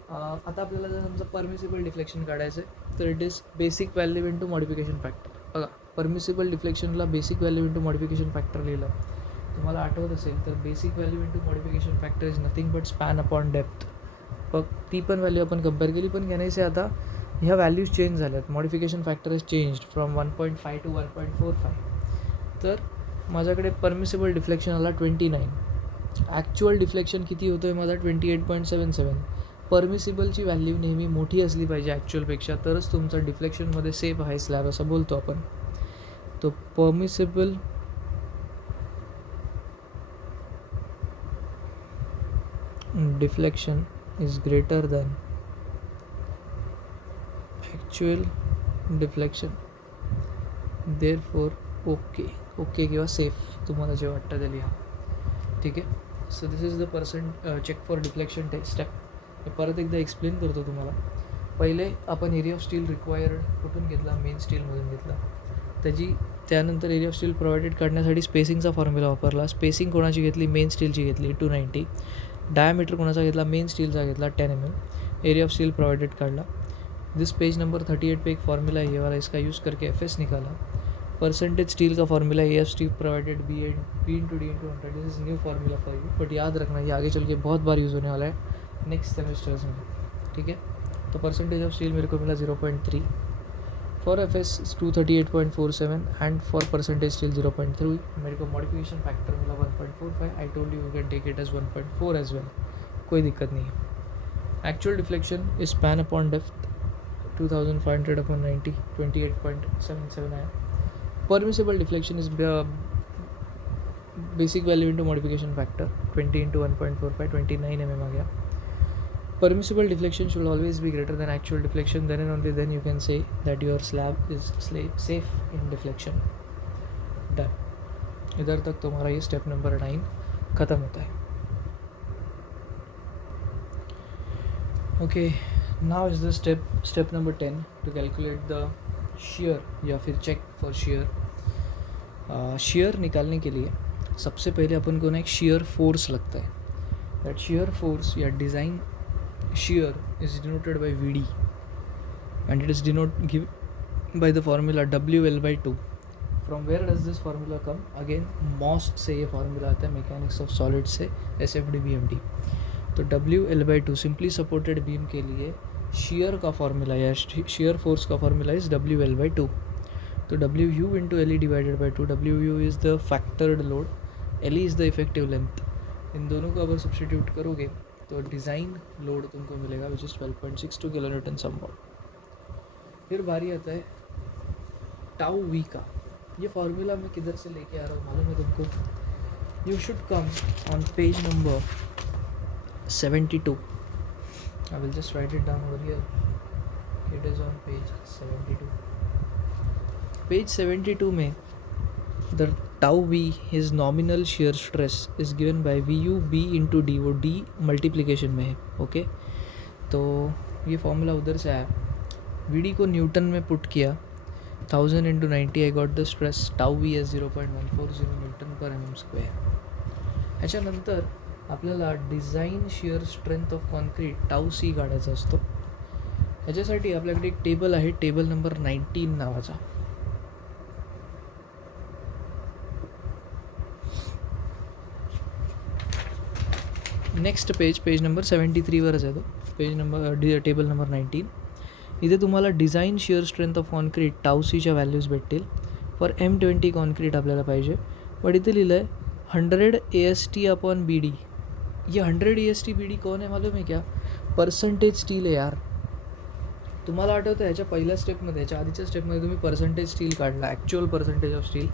आता आपल्याला जर समजा permissible deflection काढायचं आहे तर it is basic value into modification factor. बघा, परमिसिबल डिफ्लेक्शनला basic value into modification factor लिहिलं. तुम्हाला आठवत असेल तर basic value into modification factor is nothing but span upon depth. बघ, ती पण व्हॅल्यू आपण कंपेअर केली, पण घ्यायचे आता ह्या व्हॅल्यूज चेंज झाल्यात. Modification factor is changed from 1.5 to 1.45. तर माझ्याकडे परमिसिबल डिफ्लेक्शन आला 29. ॲक्च्युअल डिफ्लेक्शन किती होतो आहे माझा? 28.77. परमिसिबलची व्हॅल्यू नेहमी मोठी असली पाहिजे ॲक्च्युअलपेक्षा, तरच तुमचं डिफ्लेक्शनमध्ये सेफ आहे स्लॅब असं बोलतो आपण. तो permissible deflection is greater than actual deflection. Therefore okay किंवा सेफ, तुम्हाला जे वाटतं ते लिहा. ठीक आहे. So this is the check for deflection step. मी परत एकदा एक्सप्लेन करतो तुम्हाला. पहिले आपण एरिया ऑफ स्टील रिक्वायर्ड कुठून घेतला? मेन स्टीलमधून घेतला. त्यानंतर एरिया ऑफ स्टील प्रोव्हाइडेड काढण्यासाठी स्पेसिंगचा फॉर्म्युला वापरला. स्पेसिंग कोणाची घेतली? मेन स्टीलची घेतली 290. डायमीटर कोणाचा घेतला? मेन स्टीलचा घेतला 10 mm. Area of steel provided काढला. दिस पेज नंबर 38 पे एक फॉर्मूला है ये वाला, इसका यूज़ करके FS निकाला. परसेंटेज स्टील का formula F steel provided B into D into 100, this is new formula for you, but याद रखना ये आगे चल के बहुत बार यूज़ होने वाला है नेक्स्ट सेमेस्टर्स में, ठीक है। तो परसेंटेज ऑफ स्टील मेरे को मिला 0.3, for F S 238.47 and for percentage steel 0.3। मेरे को मॉडिफिकेशन फैक्टर मिला 1.45, I told you can take it as 1.4 as well, कोई दिक्कत नहीं है। Actual deflection is span upon depth 2500/90 28.77 आया। Permissible deflection is basic value into modification factor 20 into 1.45 29 mm आ गया। Permissible deflection should always be greater than actual deflection, then and only then you can say that your slab is safe in deflection. Done. इधर तक तुम्हारा ये step number 9 ख़त्म होता है। Okay, now is the step number 10 to calculate the shear या फिर check for shear. shear निकालने के लिए सबसे पहले अपन को ना एक shear force लगता है। That shear force या design shear is denoted by VD and it is given by the formula WL/2. From where does this formula come? Again MOS से ये formula आता है, mechanics of solids say, SFD BMD। तो WL/2 simply supported beam के लिए shear का formula या shear force का formula is WL/2। तो WU into LE divided by 2, WU is the factored load, LE is the effective length। In दोनों को अगर substitute करोगे तो डिज़ाइन लोड तुमको मिलेगा विच इज़ 12.62 किलोन्यूटन समवॉट। फिर बारी आता है टाउ वी का। ये फार्मूला मैं किधर से लेके आ रहा हूँ मालूम है तुमको? You should come on page number 72। I will just write it down over here, it is on page 72। Page 72 में the tau v is nominal shear stress is given by VU/B into D, वो D multiplication में है, okay. तो ये formula उधर से आया, VD को newton में पुट किया 1000 into 90, I got the stress tau v as 0.140 Nm²। ह्याच्यानंतर आपल्याला design shear strength of concrete tau c काढायचा असतो। ह्याच्यासाठी आपल्याकडे एक टेबल आहे, टेबल नंबर 19 नावाचा। नेक्स्ट पेज नंबर 73वरच आहे तो, टेबल नंबर 19। इथे तुम्हाला design shear strength of concrete tau सीच्या व्हॅल्यूज भेटतील। फॉर M20 कॉन्क्रीट आपल्याला पाहिजे, पण इथे लिहिलं आहे 100 AST/BD। ये 100 AST/BD कौन है मालूम है क्या? परसेंटेज स्टील आहे यार। तुम्हाला आठवतं ह्याच्या पहिल्या स्टेपमध्ये, ह्याच्या आधीच्या स्टेपमध्ये तुम्ही पर्सेंटेज स्टील काढला, actual percentage of steel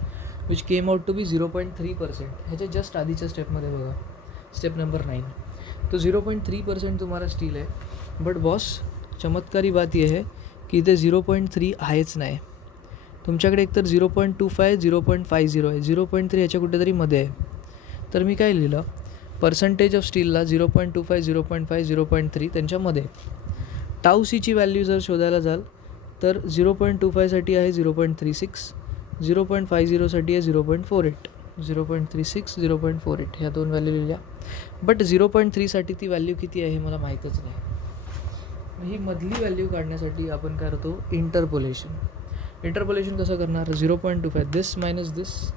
which came out to be 0.3%। ह्याच्या जस्ट आधीच्या स्टेपमध्ये बघा, स्टेप नंबर 9, तो 0.3% तुम्हारा स्टील है। बट बॉस चमत्कारी बात यह है कि इथे 0.3 आहेच नाही, तुमच्याकडे एकतर 0.25 0.50 आहे, 0.3 ह्याच्या कुठेतरी मध्ये आहे। तर मी काय लिहिलं, पर्सेंटेज ऑफ स्टीलला 0.25 0.5 0.3 त्यांच्यामध्ये। टाउ सीची व्हॅल्यू जर शोधायला जाल तर 0.25साठी आहे 0.36, 0.50साठी आहे 0.48, 0.36 0.48 ह्या दोन व्हॅल्यू लिहिल्या। बट 0.3साठी ती व्हॅल्यू किती आहे हे मला माहीतच नाही। ही मधली व्हॅल्यू काढण्यासाठी आपण काय करतो, इंटरपोलेशन कसं करणार, 0.25 this minus this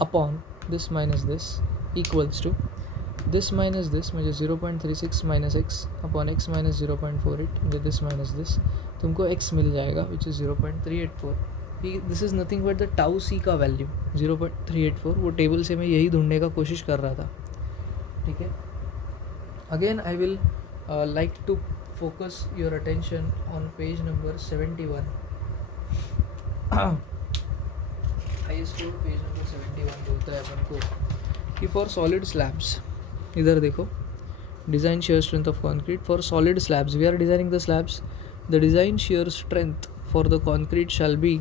upon this minus this equals to this minus this, म्हणजे 0.36 minus x upon x minus 0.48, म्हणजे दिस माइनस दिस, तुमको एक्स मिल जाएगा which is 0.384। This is nothing but the tau C का value 0.384। वो table से मैं यही ढूंढने का कोशिश कर रहा था, ठीक है। Again I will like to focus your attention on page number 71। Highest page number 71 बोलता है अपन को कि फॉर सॉलिड स्लैब्स, इधर देखो, design shear strength of concrete for solid slabs, we are designing the slabs, the design shear strength for the concrete shall be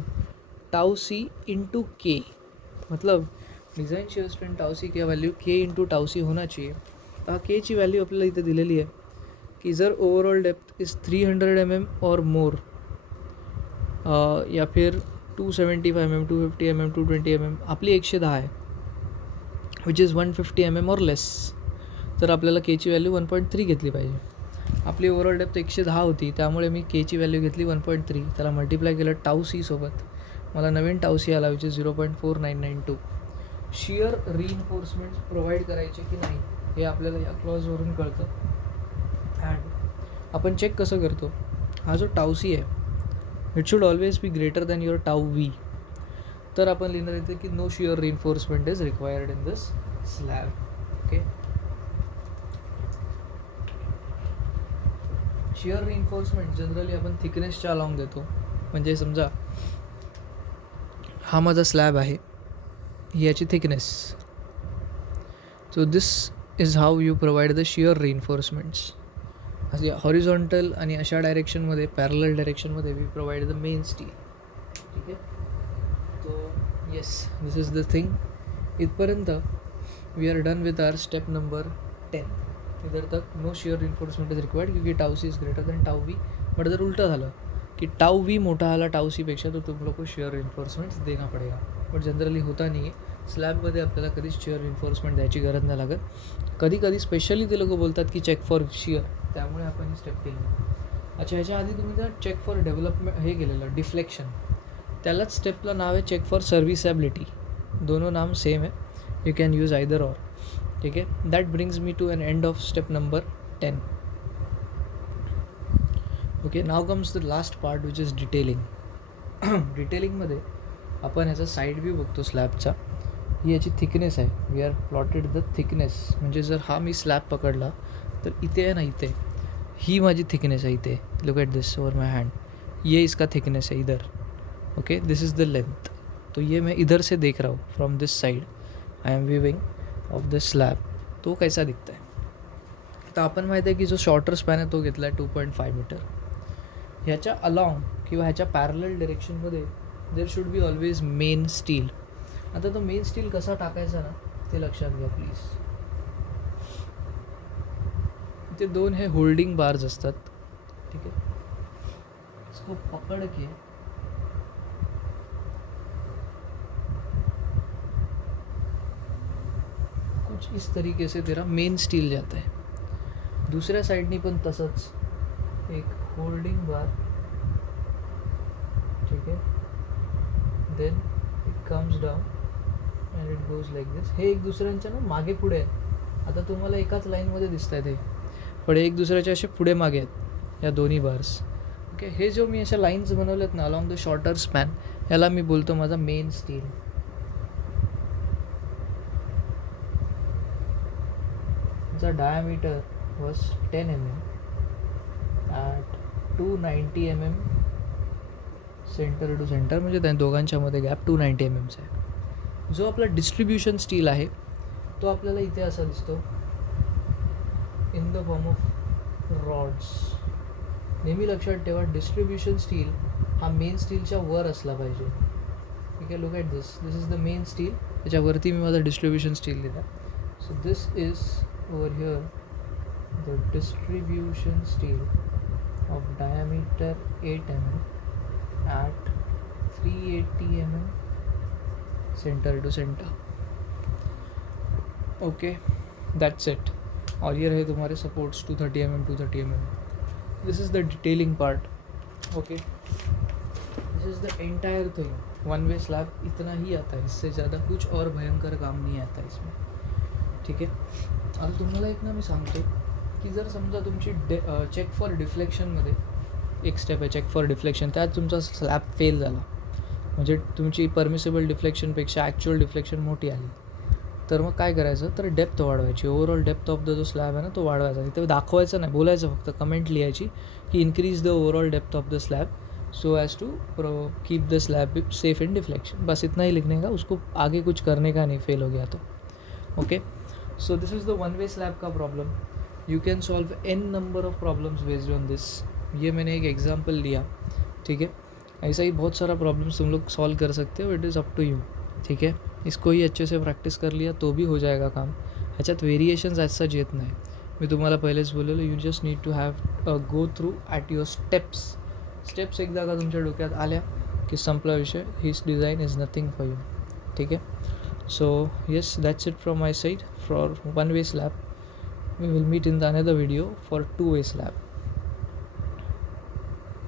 tau C into K. मतलब design shear strength tau C की value K into tau C होना चाहिए। तर के ची value आपल्याला इथे दिलेली आहे की जर ओवरऑल डेप्थ इज 300 mm और मोर, या फिर 275 mm 250 mm 220 mm, आपली 110 आहे विच इज़ 150 mm और लेस, तर आपल्याला के ची व्हॅल्यू 1.3 घेतली पाहिजे। आपली ओव्हरऑल डेप्थ 110 होती, त्यामुळे मी के ची व्हॅल्यू घेतली 1.3, त्याला मल्टिप्लाय केलं टाउ सी सोबत, मला नवीन टावसी आला विच इज 0.4992. शिअर रिइन्फोर्समेंट्स प्रोव्हाइड करायचे की नाही हे आपल्याला या क्लॉजवरून कळतं. अँड आपण चेक कसं करतो, हा जो टावसी आहे it should always be greater than your tau v. तर आपण लिहिणार येते की no shear reinforcement is required in this slab. Okay, shear reinforcement generally आपण थिकनेसच्या अलॉंग देतो. म्हणजे समजा हा माझा स्लॅब आहे, ही याची thickness. So this is how you provide the shear reinforcements. असे हॉरिझॉन्टल आणि अशा डायरेक्शनमध्ये, पॅरलल डायरेक्शनमध्ये we provide the main steel. ठीक आहे, तो yes this is the thing. इथपर्यंत we are done with our step number 10. इधर तक no shear reinforcement is required क्योंकि tau C is greater than tau V. But जर उलटा झालं कि टाऊ व्ही मोठा आला टाऊ सीपेक्षा, तो तुम लोग को शिअर रिइन्फोर्समेंट्स देना पडेगा. बट जनरली होता नाही आहे. स्लॅबमध्ये आपल्याला कधीच शिअर रिइन्फोर्समेंट द्यायची गरज नाही लागत. कधी कधी स्पेशली ते लोक बोलतात की चेक फॉर शिअर, त्यामुळे आपण ही स्टेप केली. अच्छा, ह्याच्या आधी तुम्ही जर चेक फॉर डेव्हलपमेंट हे केलेलं डिफ्लेक्शन, त्यालाच स्टेपला नाव आहे चेक फॉर सर्व्हिसॅबिलिटी. दोनों नाम सेम है, you can use either or. ठीक आहे, that brings me to an end of step number 10. Okay, now comes the last part which is detailing. डिटेलिंगमध्ये आपण ह्याचा साईड व्ह्यू बघतो स्लॅबचा. ही याची थिकनेस आहे, we are plotted the thickness. म्हणजे जर हा मी स्लॅब पकडला तर इथे आहे ना, इथे ही माझी थिकनेस आहे. इथे look at this over my hand, ये इसका थिकनेस है इधर. Okay, this is the length. तो ये मैं इधर से देख रहा हूँ from this side, I am viewing of the slab. तो कैसा दिखता है. तर आपण माहिती आहे की जो शॉर्टर स्पॅन आहे तो घेतला आहे 2.5 मीटर. ह्याच्या अलॉंग किंवा ह्याच्या पॅरलल डायरेक्शनमध्ये there should be always main steel. आता तो मेन स्टील कसा टाकायचा ना ते लक्षात घ्या प्लीज. ते दोन हे होल्डिंग बार्स असतात. ठीक है, इसको पकड़ के कुछ इस तरीके से तेरा मेन स्टील जाता है. दूसऱ्या साइडनी पण तसंच एक होल्डिंग बार. ठीक है, then it comes down and it goes like this. हे एक दुसऱ्यांच्या ना मागे पुढे आहेत. आता तुम्हाला एकाच लाईनमध्ये दिसत आहेत हे, पण एक दुसऱ्याच्या असे पुढे मागे आहेत या दोन्ही बार्स. ओके, हे जो मी अशा लाईन्स बनवल्यात ना अलॉंग द शॉर्टर स्पॅन, याला मी बोलतो माझा मेन स्टील. चा diameter was 10 mm at 290 mm centre to centre. म्हणजे त्या दोघांच्यामध्ये गॅप 290 mm आहे. जो आपला डिस्ट्रीब्युशन स्टील आहे तो आपल्याला इथे असा दिसतो in the form of rods. नेहमी लक्षात ठेवा, डिस्ट्रीब्युशन स्टील हा मेन स्टीलच्या वर असला पाहिजे. ठीक आहे, look at this, this is the main steel. त्याच्यावरती मी माझा डिस्ट्रीब्युशन स्टील दिला. So this is over here the distribution steel of diameter 8 mm at 380 mm center to center. Okay, that's it. और ये रहे तुम्हारे supports 230 mm 230 mm. This is the detailing part. Okay, this is the entire thing. One way slab इतना ही आता है, इससे ज़्यादा कुछ और भयंकर काम नहीं आता इसमें. ठीक है, आता तुम्हाला एक ना मी सांगतो की जर समजा तुमची चेक फॉर डिफ्लेक्शनमध्ये एक स्टेप आहे चेक फॉर डिफ्लेक्शन, त्यात तुमचा स्लॅब फेल झाला, म्हणजे तुमची परमिसेबल डिफ्लेक्शनपेक्षा ॲक्च्युअल डिफ्लेक्शन मोठी आली, तर मग काय करायचं, तर डेप्थ वाढवायची. ओव्हरऑल डेप्थ ऑफ द जो स्लॅब आहे ना तो वाढवायचा. इथे दाखवायचं नाही, बोलायचं फक्त, कमेंट लिहायची की increase the overall depth of the slab so as to keep the slab safe in deflection. बस इतना ही लिखने का, उसको आगे कुछ करने का नहीं, फेल हो गया तो. Okay, so this is the one way slab का problem. You can solve n number of problems based on this. ये मैंने एक एग्जाम्पल लिया. ठीक है, ऐसा ही बहुत सारा प्रॉब्लम्स तुम लोग सॉल्व कर सकते हो. It is up to you. ठीक है, इसको ही अच्छे से प्रॅक्टिस कर लिया तो भी हो जाएगा काम. ह्याच्यात व्हेरिएशन्स ॲज सच येत नाही. मी तुम्हाला पहिलेच बोललेलं, you just need to have go through at your steps एकदा का तुमच्या डोक्यात आल्या की संपला विषय. This design is nothing for you. ठीक आहे, so yes, that's it from my side for one way slab. We will meet in the another video for two-way slab.